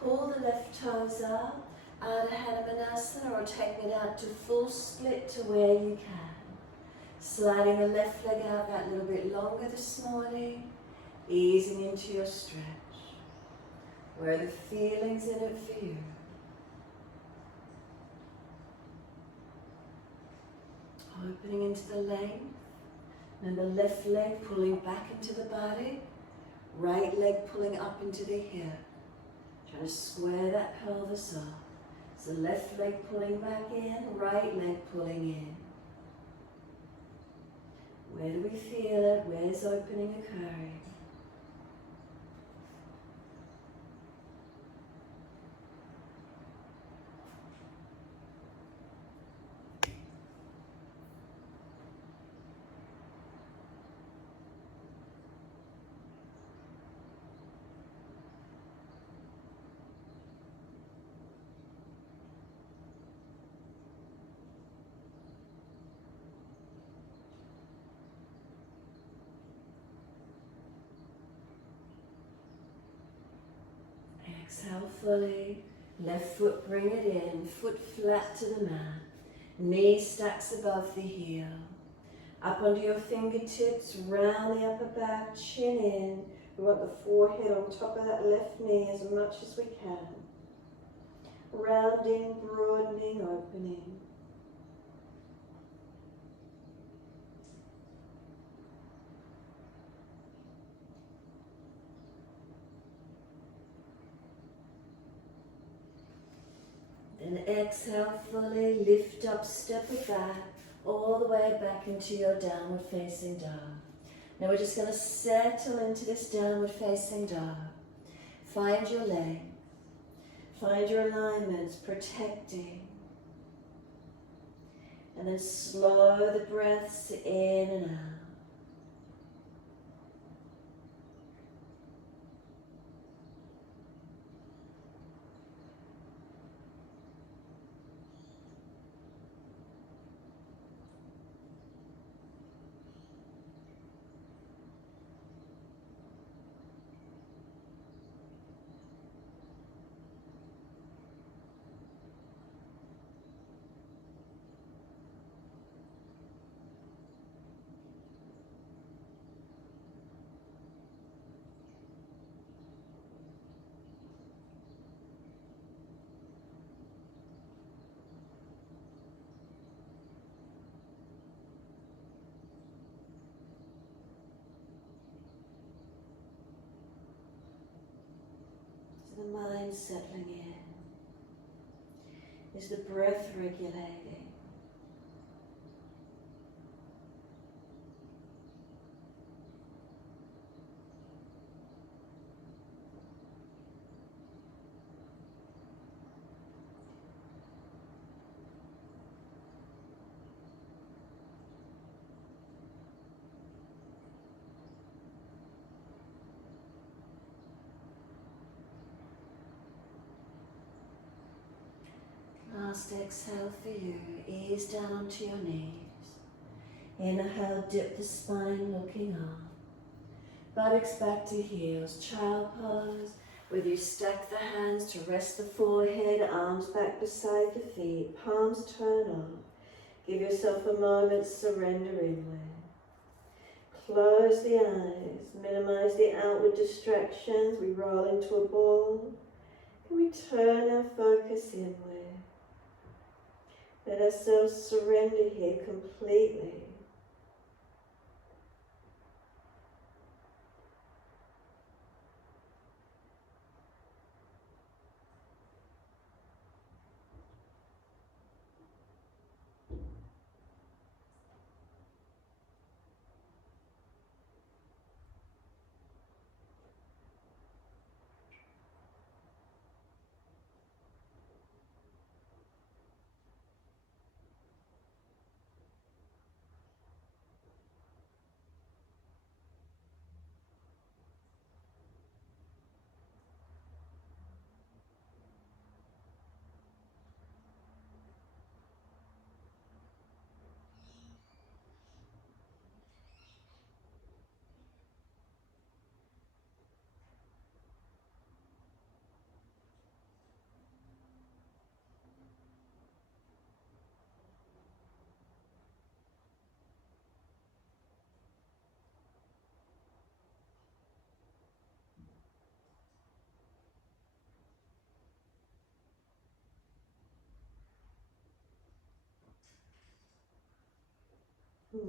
Pull the left toes up, Ardha Hanumanasana, or taking it out to full split to where you can. Sliding the left leg out that little bit longer this morning, easing into your stretch. Where are the feelings in it for you? Opening into the length, and the left leg pulling back into the body, right leg pulling up into the hip. Trying to square that pelvis off. So left leg pulling back in, right leg pulling in. Where do we feel it? Where's opening occurring? Exhale fully, left foot bring it in, foot flat to the mat, knee stacks above the heel. Up onto your fingertips, round the upper back, chin in. We want the forehead on top of that left knee as much as we can. Rounding, broadening, opening. Then exhale fully, lift up, step it back, all the way back into your downward facing dog. Now we're just going to settle into this downward facing dog. Find your length, find your alignments, protecting. And then slow the breaths in and out. The mind settling in. Is the breath regulating? Last exhale for you, ease down onto your knees. Inhale, dip the spine, looking up. Buttocks back to heels, child pose. Whether you stack the hands to rest the forehead, arms back beside the feet, palms turn up. Give yourself a moment, surrender inward. Close the eyes, minimize the outward distractions. We roll into a ball. Can we turn our focus inward? Let ourselves surrender here completely.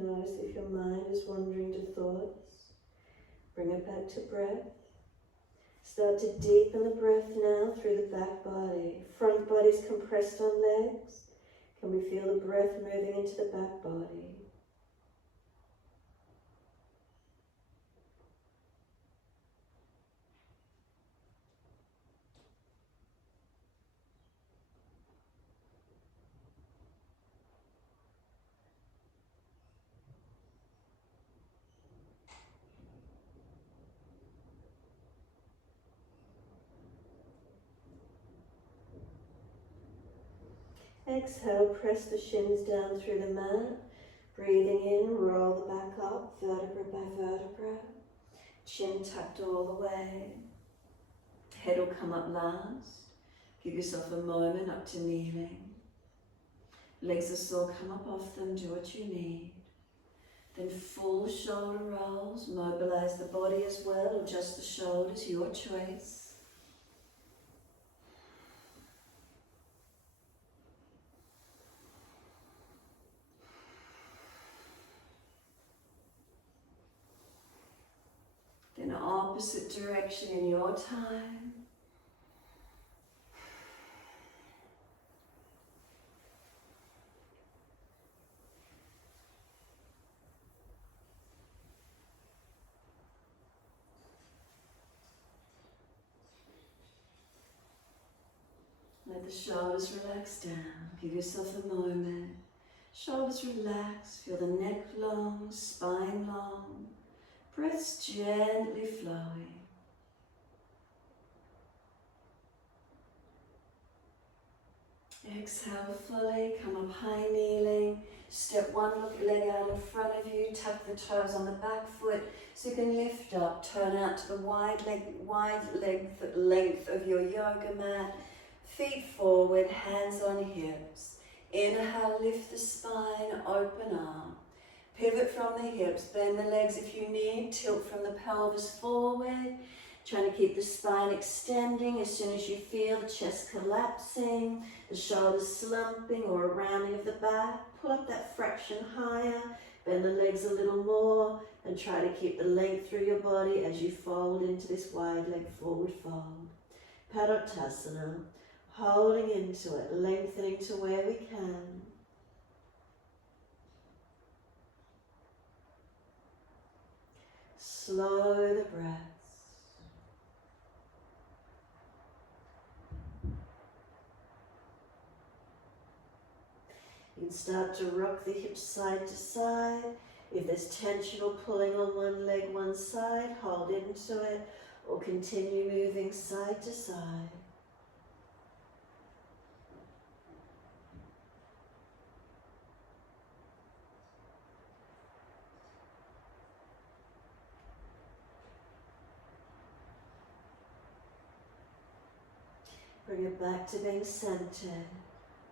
Notice if your mind is wandering to thoughts. Bring it back to breath. Start to deepen the breath now through the back body. Front body's compressed on legs. Can we feel the breath moving into the back body? Exhale, press the shins down through the mat. Breathing in, roll the back up, vertebra by vertebra. Chin tucked all the way. Head will come up last. Give yourself a moment up to kneeling. Legs are sore, come up off them, do what you need. Then full shoulder rolls, mobilize the body as well, or just the shoulders, your choice. Then opposite direction in your time. Let the shoulders relax down. Give yourself a moment. Shoulders relax. Feel the neck long, spine long. Breaths gently flowing. Exhale fully. Come up high kneeling. Step one, look leg out in front of you. Tuck the toes on the back foot so you can lift up. Turn out to the wide length of your yoga mat. Feet forward, hands on hips. Inhale, lift the spine, open arm. Pivot from the hips, bend the legs if you need, tilt from the pelvis forward. Trying to keep the spine extending. As soon as you feel the chest collapsing, the shoulders slumping or a rounding of the back, pull up that fraction higher, bend the legs a little more, and try to keep the length through your body as you fold into this wide leg forward fold. Padottasana. Holding into it, lengthening to where we can. Slow the breaths. You can start to rock the hips side to side. If there's tension or pulling on one leg, one side, hold into it or continue moving side to side. Bring it back to being centered.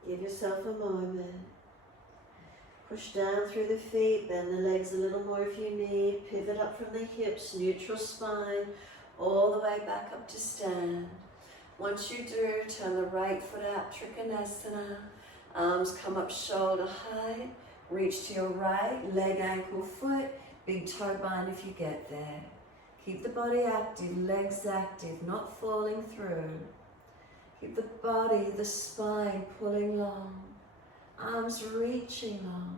Give yourself a moment. Push down through the feet, bend the legs a little more if you need. Pivot up from the hips, neutral spine, all the way back up to stand. Once you do, turn the right foot out, Trikonasana. Arms come up shoulder height. Reach to your right, leg, ankle, foot, big toe bind if you get there. Keep the body active, legs active, not falling through. Keep the body, the spine pulling long, arms reaching long,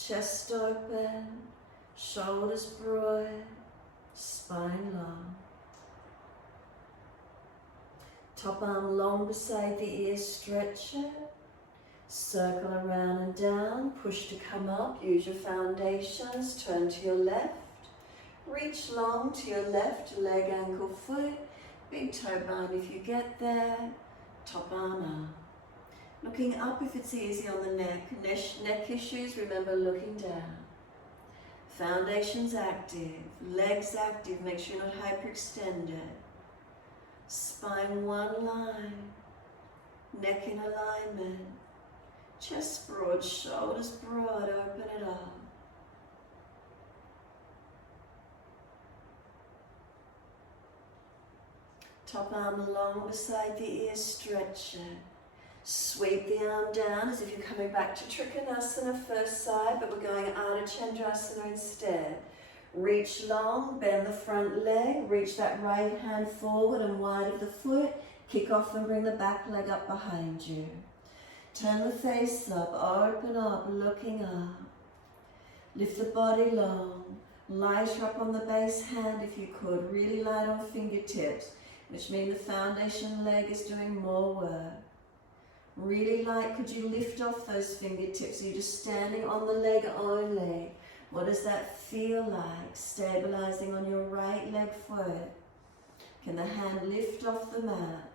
chest open, shoulders broad, spine long. Top arm long beside the ears, stretch it. Circle around and down, push to come up, use your foundations, turn to your left. Reach long to your left, leg, ankle, foot. Big toe bind if you get there, top arm up. Looking up if it's easy on the neck. Neck issues, remember looking down. Foundations active, legs active, make sure you're not hyperextended. Spine one line, neck in alignment. Chest broad, shoulders broad, open it up. Top arm long beside the ears, stretch it. Sweep the arm down as if you're coming back to Trikonasana, first side, but we're going Ardha Chandrasana instead. Reach long, bend the front leg, reach that right hand forward and wide of the foot, kick off and bring the back leg up behind you. Turn the face up, open up, looking up. Lift the body long, lighter up on the base hand if you could, really light on fingertips, which means the foundation leg is doing more work. Really light, could you lift off those fingertips? Are you just standing on the leg only? What does that feel like? Stabilizing on your right leg foot. Can the hand lift off the mat?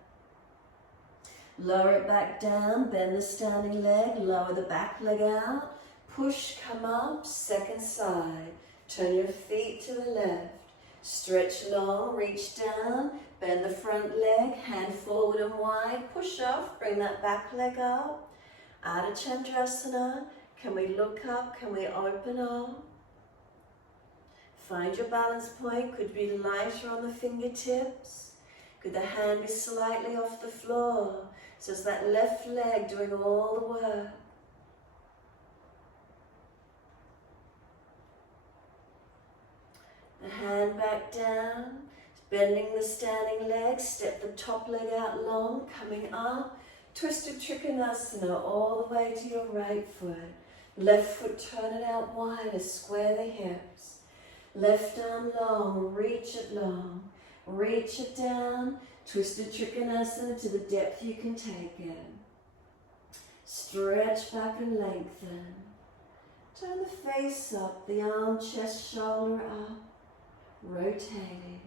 Lower it back down, bend the standing leg, lower the back leg out. Push, come up, second side. Turn your feet to the left. Stretch long, reach down, bend the front leg, hand forward and wide. Push off, bring that back leg up. Ardha Chandrasana. Can we look up? Can we open up? Find your balance point. Could be lighter on the fingertips. Could the hand be slightly off the floor? So it's that left leg doing all the work. The hand back down. Bending the standing leg. Step the top leg out long. Coming up. Twisted Trikonasana all the way to your right foot. Left foot, turn it out wider, square the hips. Left arm long, reach it long. Reach it down, twisted Trikonasana to the depth you can take it. Stretch back and lengthen. Turn the face up, the arm, chest, shoulder up. Rotating.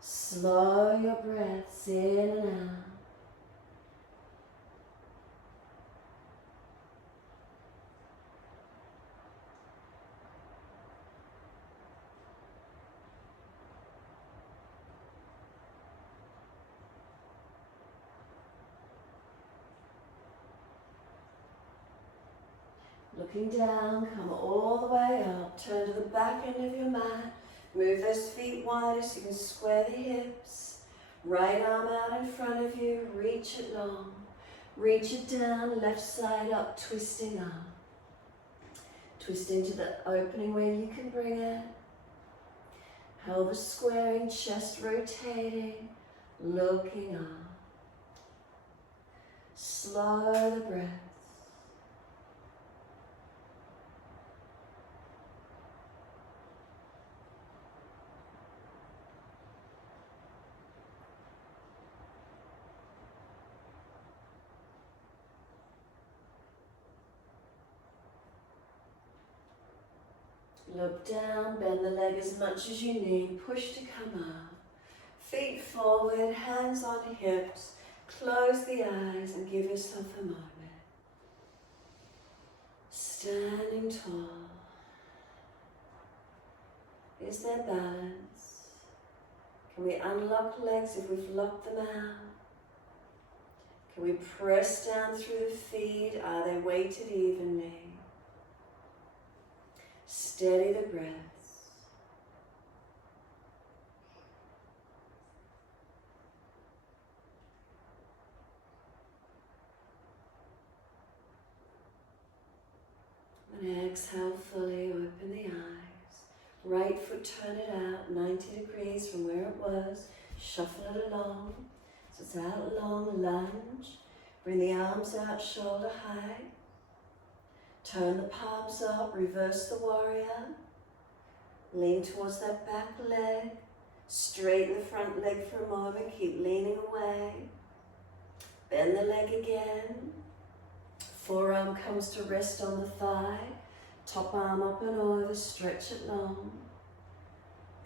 Slow your breaths in and out. Looking down, come all the way up, turn to the back end of your mat, move those feet wider so you can square the hips, right arm out in front of you, reach it long, reach it down, left side up, twisting up, twist into the opening where you can bring it, pelvis squaring, chest rotating, looking up, slow the breath. Look down, bend the leg as much as you need, push to come up. Feet forward, hands on hips, close the eyes and give yourself a moment. Standing tall. Is there balance? Can we unlock legs if we've locked them out? Can we press down through the feet? Are they weighted evenly? Steady the breaths. And exhale fully, open the eyes. Right foot, turn it out 90 degrees from where it was. Shuffle it along. So it's out long, lunge. Bring the arms out, shoulder height. Turn the palms up, reverse the warrior. Lean towards that back leg. Straighten the front leg for a moment, keep leaning away. Bend the leg again. Forearm comes to rest on the thigh. Top arm up and over, stretch it long.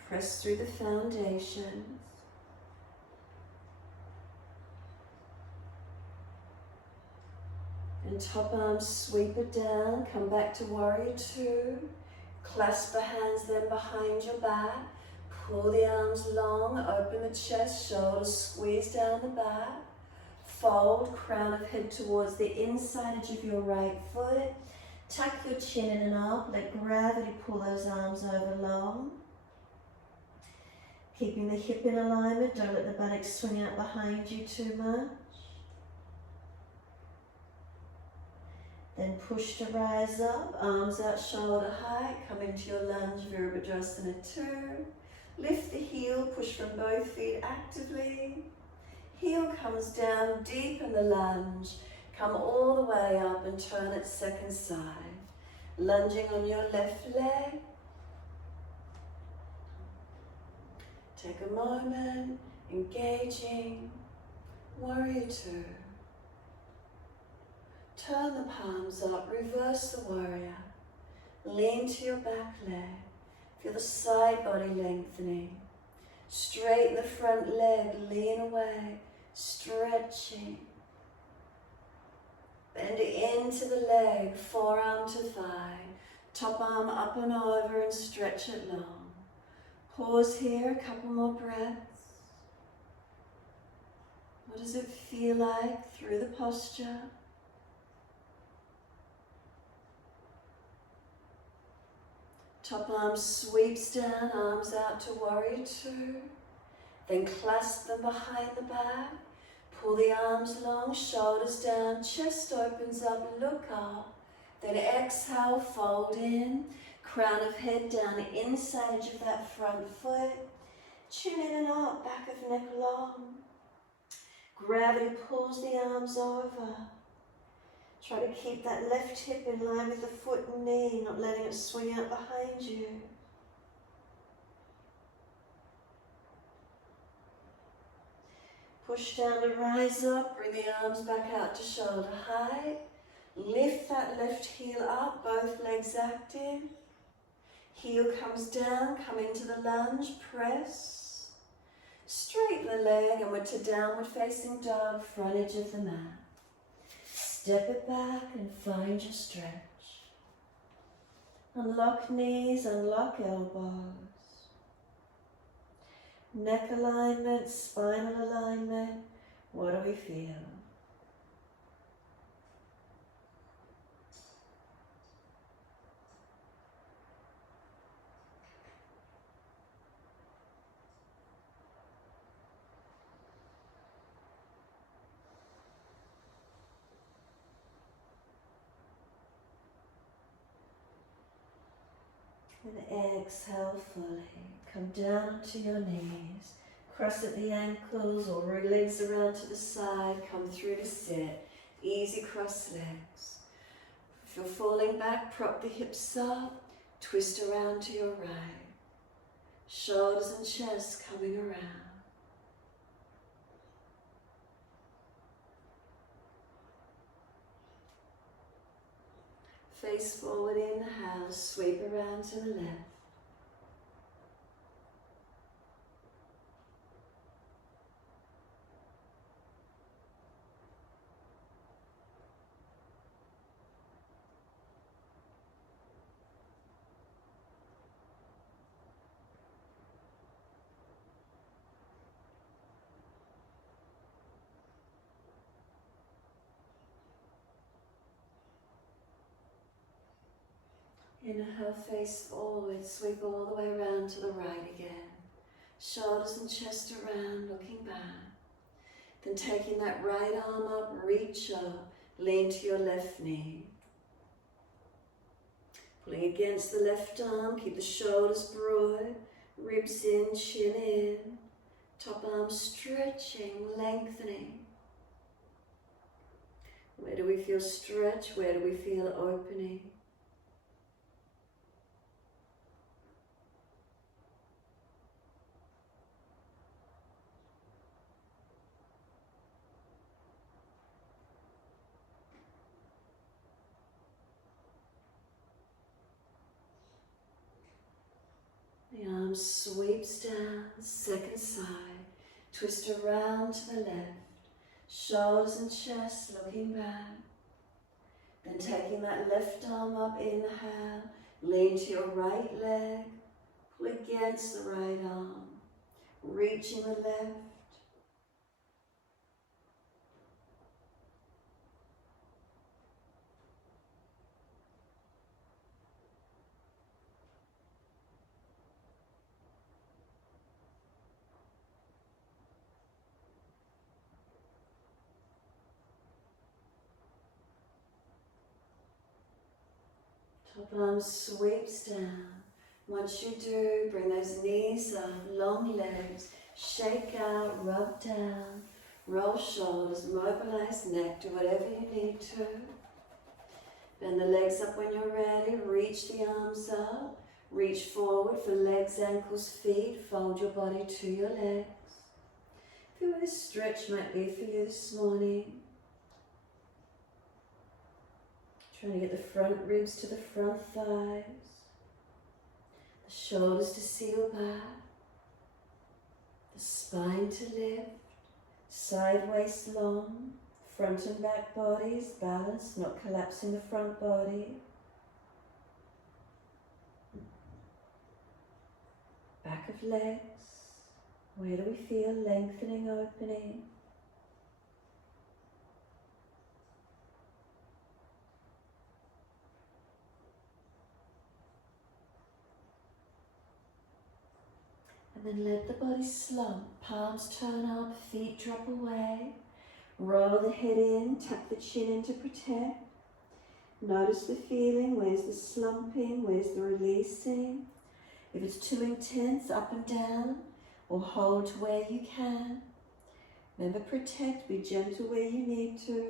Press through the foundations. And top arm, sweep it down, come back to warrior two. Clasp the hands then behind your back. Pull the arms long, open the chest, shoulders squeeze down the back. Fold, crown of head towards the inside edge of your right foot. Tuck your chin in and up, let gravity pull those arms over long. Keeping the hip in alignment, don't let the buttocks swing out behind you too much. Then push to rise up, arms out shoulder height, come into your lunge, Virabhadrasana 2. Lift the heel, push from both feet actively. Heel comes down, deepen the lunge, come all the way up and turn it second side. Lunging on your left leg. Take a moment, engaging, warrior 2. Turn the palms up, reverse the warrior. Lean to your back leg. Feel the side body lengthening. Straighten the front leg, lean away, stretching. Bend into the leg, forearm to thigh. Top arm up and over and stretch it long. Pause here, a couple more breaths. What does it feel like through the posture? Top arm sweeps down, arms out to warrior 2. Then clasp them behind the back. Pull the arms long, shoulders down, chest opens up, look up. Then exhale, fold in. Crown of head down, inside edge of that front foot. Chin in and up, back of neck long. Gravity pulls the arms over. Try to keep that left hip in line with the foot and knee, not letting it swing out behind you. Push down to rise up, bring the arms back out to shoulder height. Lift that left heel up, both legs active. Heel comes down, come into the lunge, press. Straighten the leg and we're to downward facing dog, front edge of the mat. Step it back and find your stretch. Unlock knees, unlock elbows. Neck alignment, spinal alignment. What do we feel? And exhale fully. Come down to your knees. Cross at the ankles or legs around to the side. Come through to sit. Easy cross legs. If you're falling back, prop the hips up. Twist around to your right. Shoulders and chest coming around. Face forward, inhale, sweep around to the left. Inhale, face forward, sweep all the way around to the right again. Shoulders and chest around, looking back. Then taking that right arm up, reach up, lean to your left knee. Pulling against the left arm, keep the shoulders broad, ribs in, chin in. Top arm stretching, lengthening. Where do we feel stretch? Where do we feel opening? The arm sweeps down, second side, twist around to the left, shoulders and chest looking back. Then taking that left arm up, inhale, lean to your right leg, pull against the right arm, reaching the left. Top arm sweeps down. Once you do, bring those knees up, long legs, shake out, rub down, roll shoulders, mobilize neck, do whatever you need to. Bend the legs up when you're ready, reach the arms up, reach forward for legs, ankles, feet, fold your body to your legs. Feel where this stretch might be for you this morning. Trying to get the front ribs to the front thighs, the shoulders to seal back, the spine to lift, sideways long, front and back bodies balanced, not collapsing the front body. Back of legs, where do we feel lengthening, opening? And then let the body slump, palms turn up, feet drop away. Roll the head in, tuck the chin in to protect. Notice the feeling, where's the slumping, where's the releasing. If it's too intense, up and down, or hold to where you can. Remember, protect, be gentle where you need to.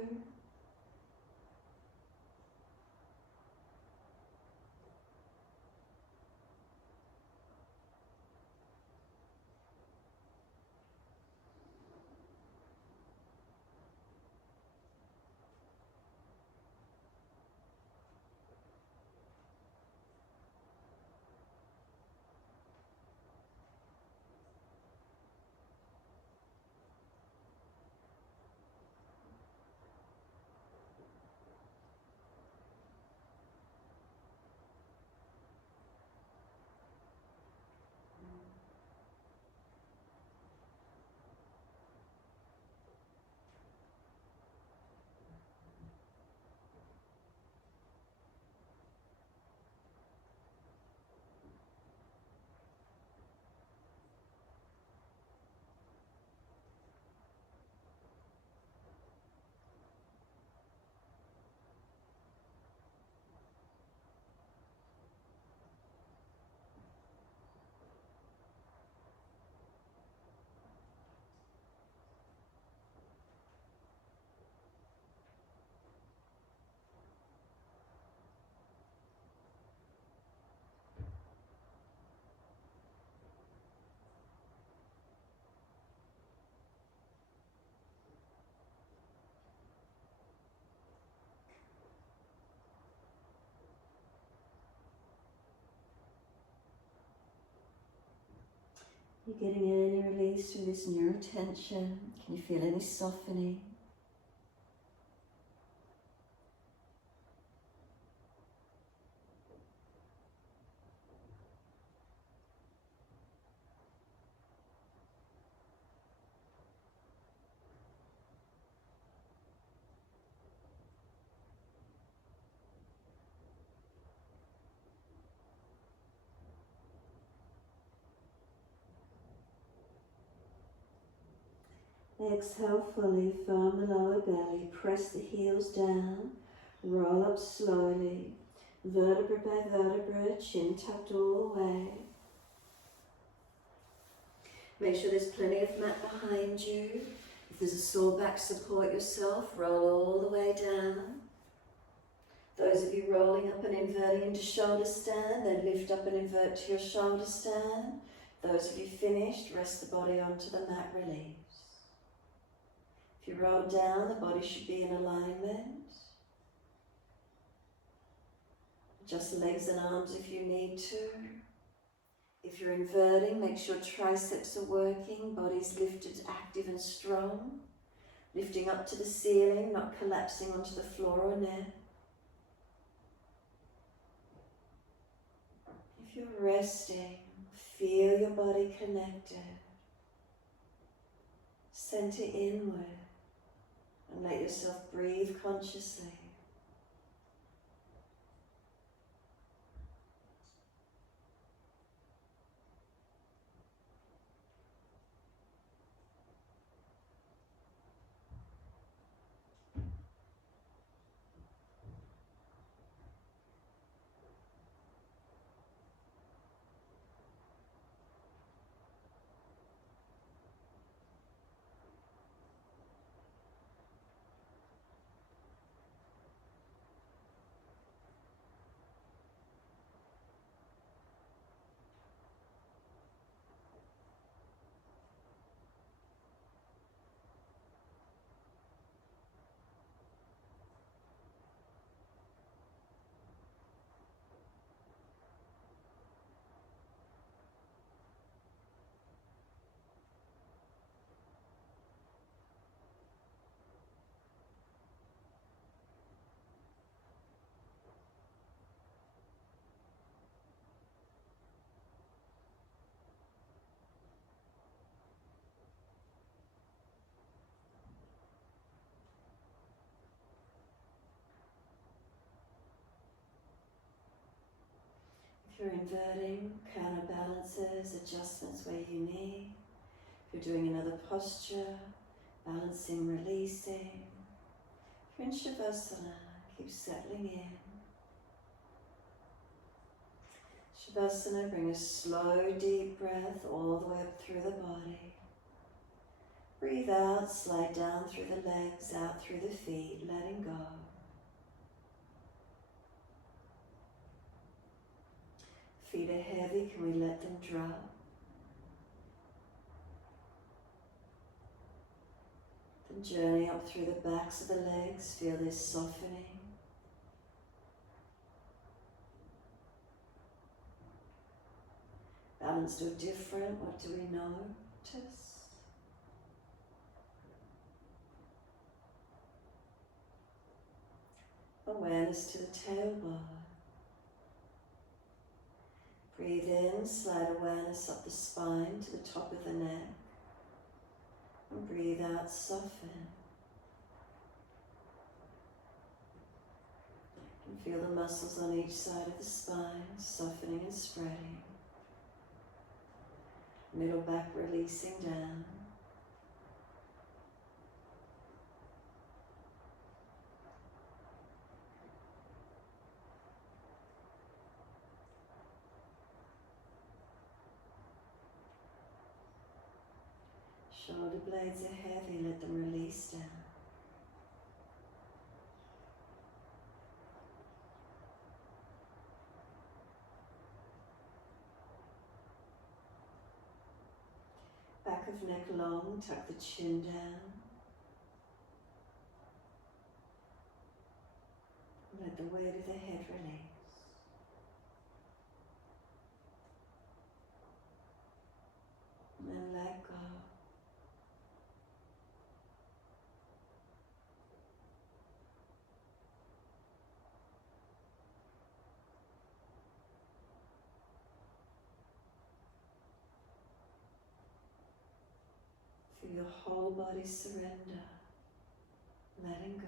You're getting any release through this neurotension? Can you feel any softening? Exhale fully, firm the lower belly, press the heels down, roll up slowly, vertebra by vertebra, chin tucked all the way. Make sure there's plenty of mat behind you. If there's a sore back, support yourself, roll all the way down. Those of you rolling up and inverting into shoulder stand, then lift up and invert to your shoulder stand. Those of you finished, rest the body onto the mat, release. If you roll down, the body should be in alignment. Adjust the legs and arms if you need to. If you're inverting, make sure triceps are working, body's lifted, active and strong. Lifting up to the ceiling, not collapsing onto the floor or net. If you're resting, feel your body connected. Center inward. And let yourself breathe consciously. If you're inverting, counterbalances, adjustments where you need. If you're doing another posture, balancing, releasing. If you're in Savasana, keep settling in. Savasana, bring a slow, deep breath all the way up through the body. Breathe out, slide down through the legs, out through the feet, letting go. Feet are heavy, can we let them drop? Then journey up through the backs of the legs, feel this softening. Balanced or different, what do we notice? Awareness to the tailbone. Breathe in, slide awareness up the spine to the top of the neck. And breathe out, soften. And feel the muscles on each side of the spine softening and spreading. Middle back releasing down. Shoulder blades are heavy, let them release down. Back of neck long, tuck the chin down. Let the weight of the head release. And then let go. Feel your whole body surrender, letting go.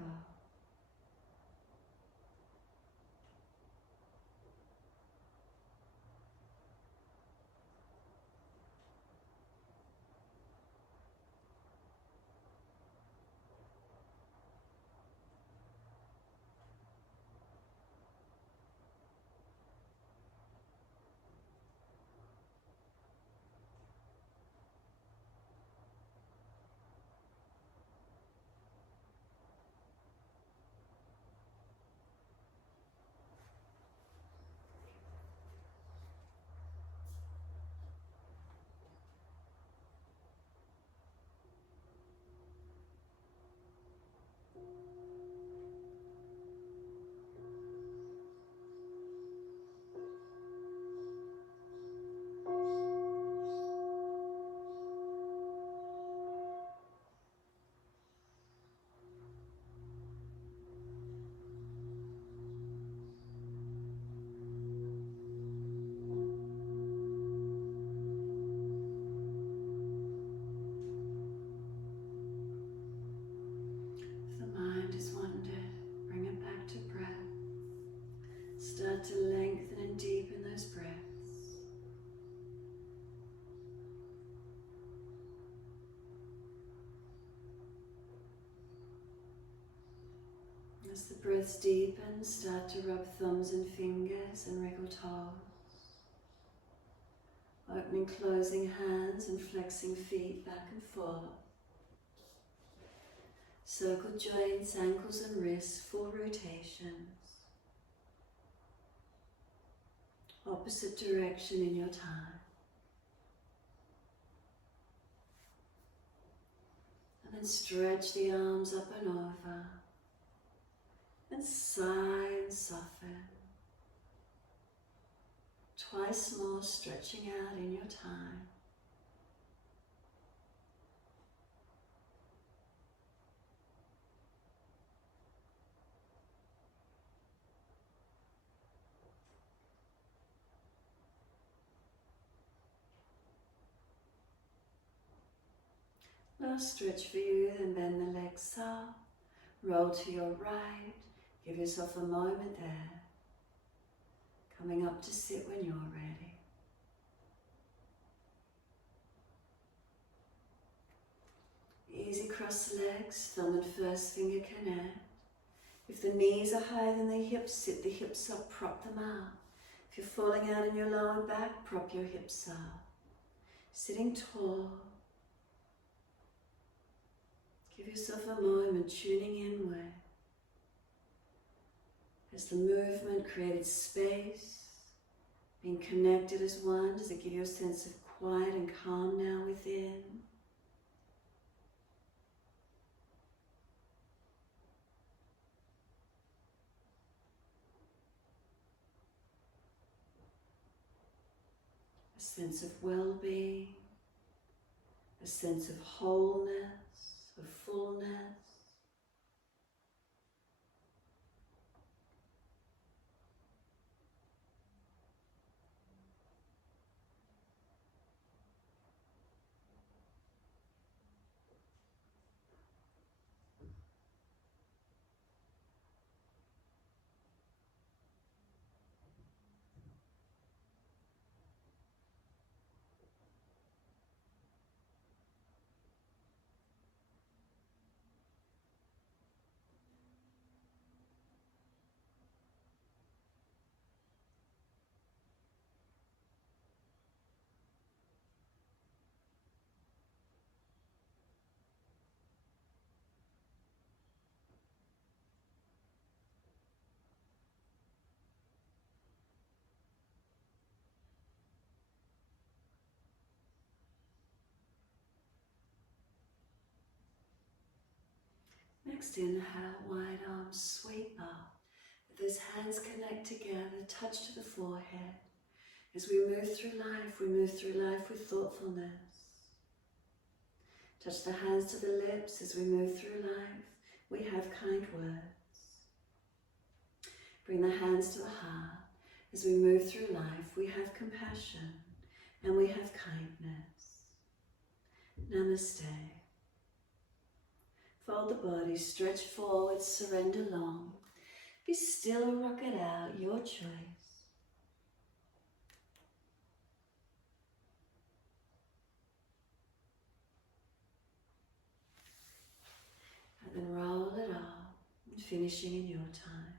Start to lengthen and deepen those breaths. As the breaths deepen, start to rub thumbs and fingers and wriggle toes. Opening, closing hands and flexing feet back and forth. Circle joints, ankles and wrists, full rotations. Opposite direction in your time. And then stretch the arms up and over. And sigh and soften. Twice more, stretching out in your time. Last stretch for you, and bend the legs up, roll to your right, give yourself a moment there. Coming up to sit when you're ready. Easy cross the legs, thumb and first finger connect. If the knees are higher than the hips, sit the hips up, prop them out. If you're falling out in your lower back, prop your hips up. Sitting tall. Give yourself a moment tuning inward. Has the movement created space? Being connected as one, does it give you a sense of quiet and calm now within? A sense of well-being, a sense of wholeness, of fullness. Next inhale, wide arms sweep up. If those hands connect together, touch to the forehead. As we move through life with thoughtfulness. Touch the hands to the lips as we move through life. We have kind words. Bring the hands to the heart. As we move through life, we have compassion and we have kindness. Namaste. Fold the body, stretch forward, surrender long. Be still or rock it out, your choice. And then roll it up, finishing in your time.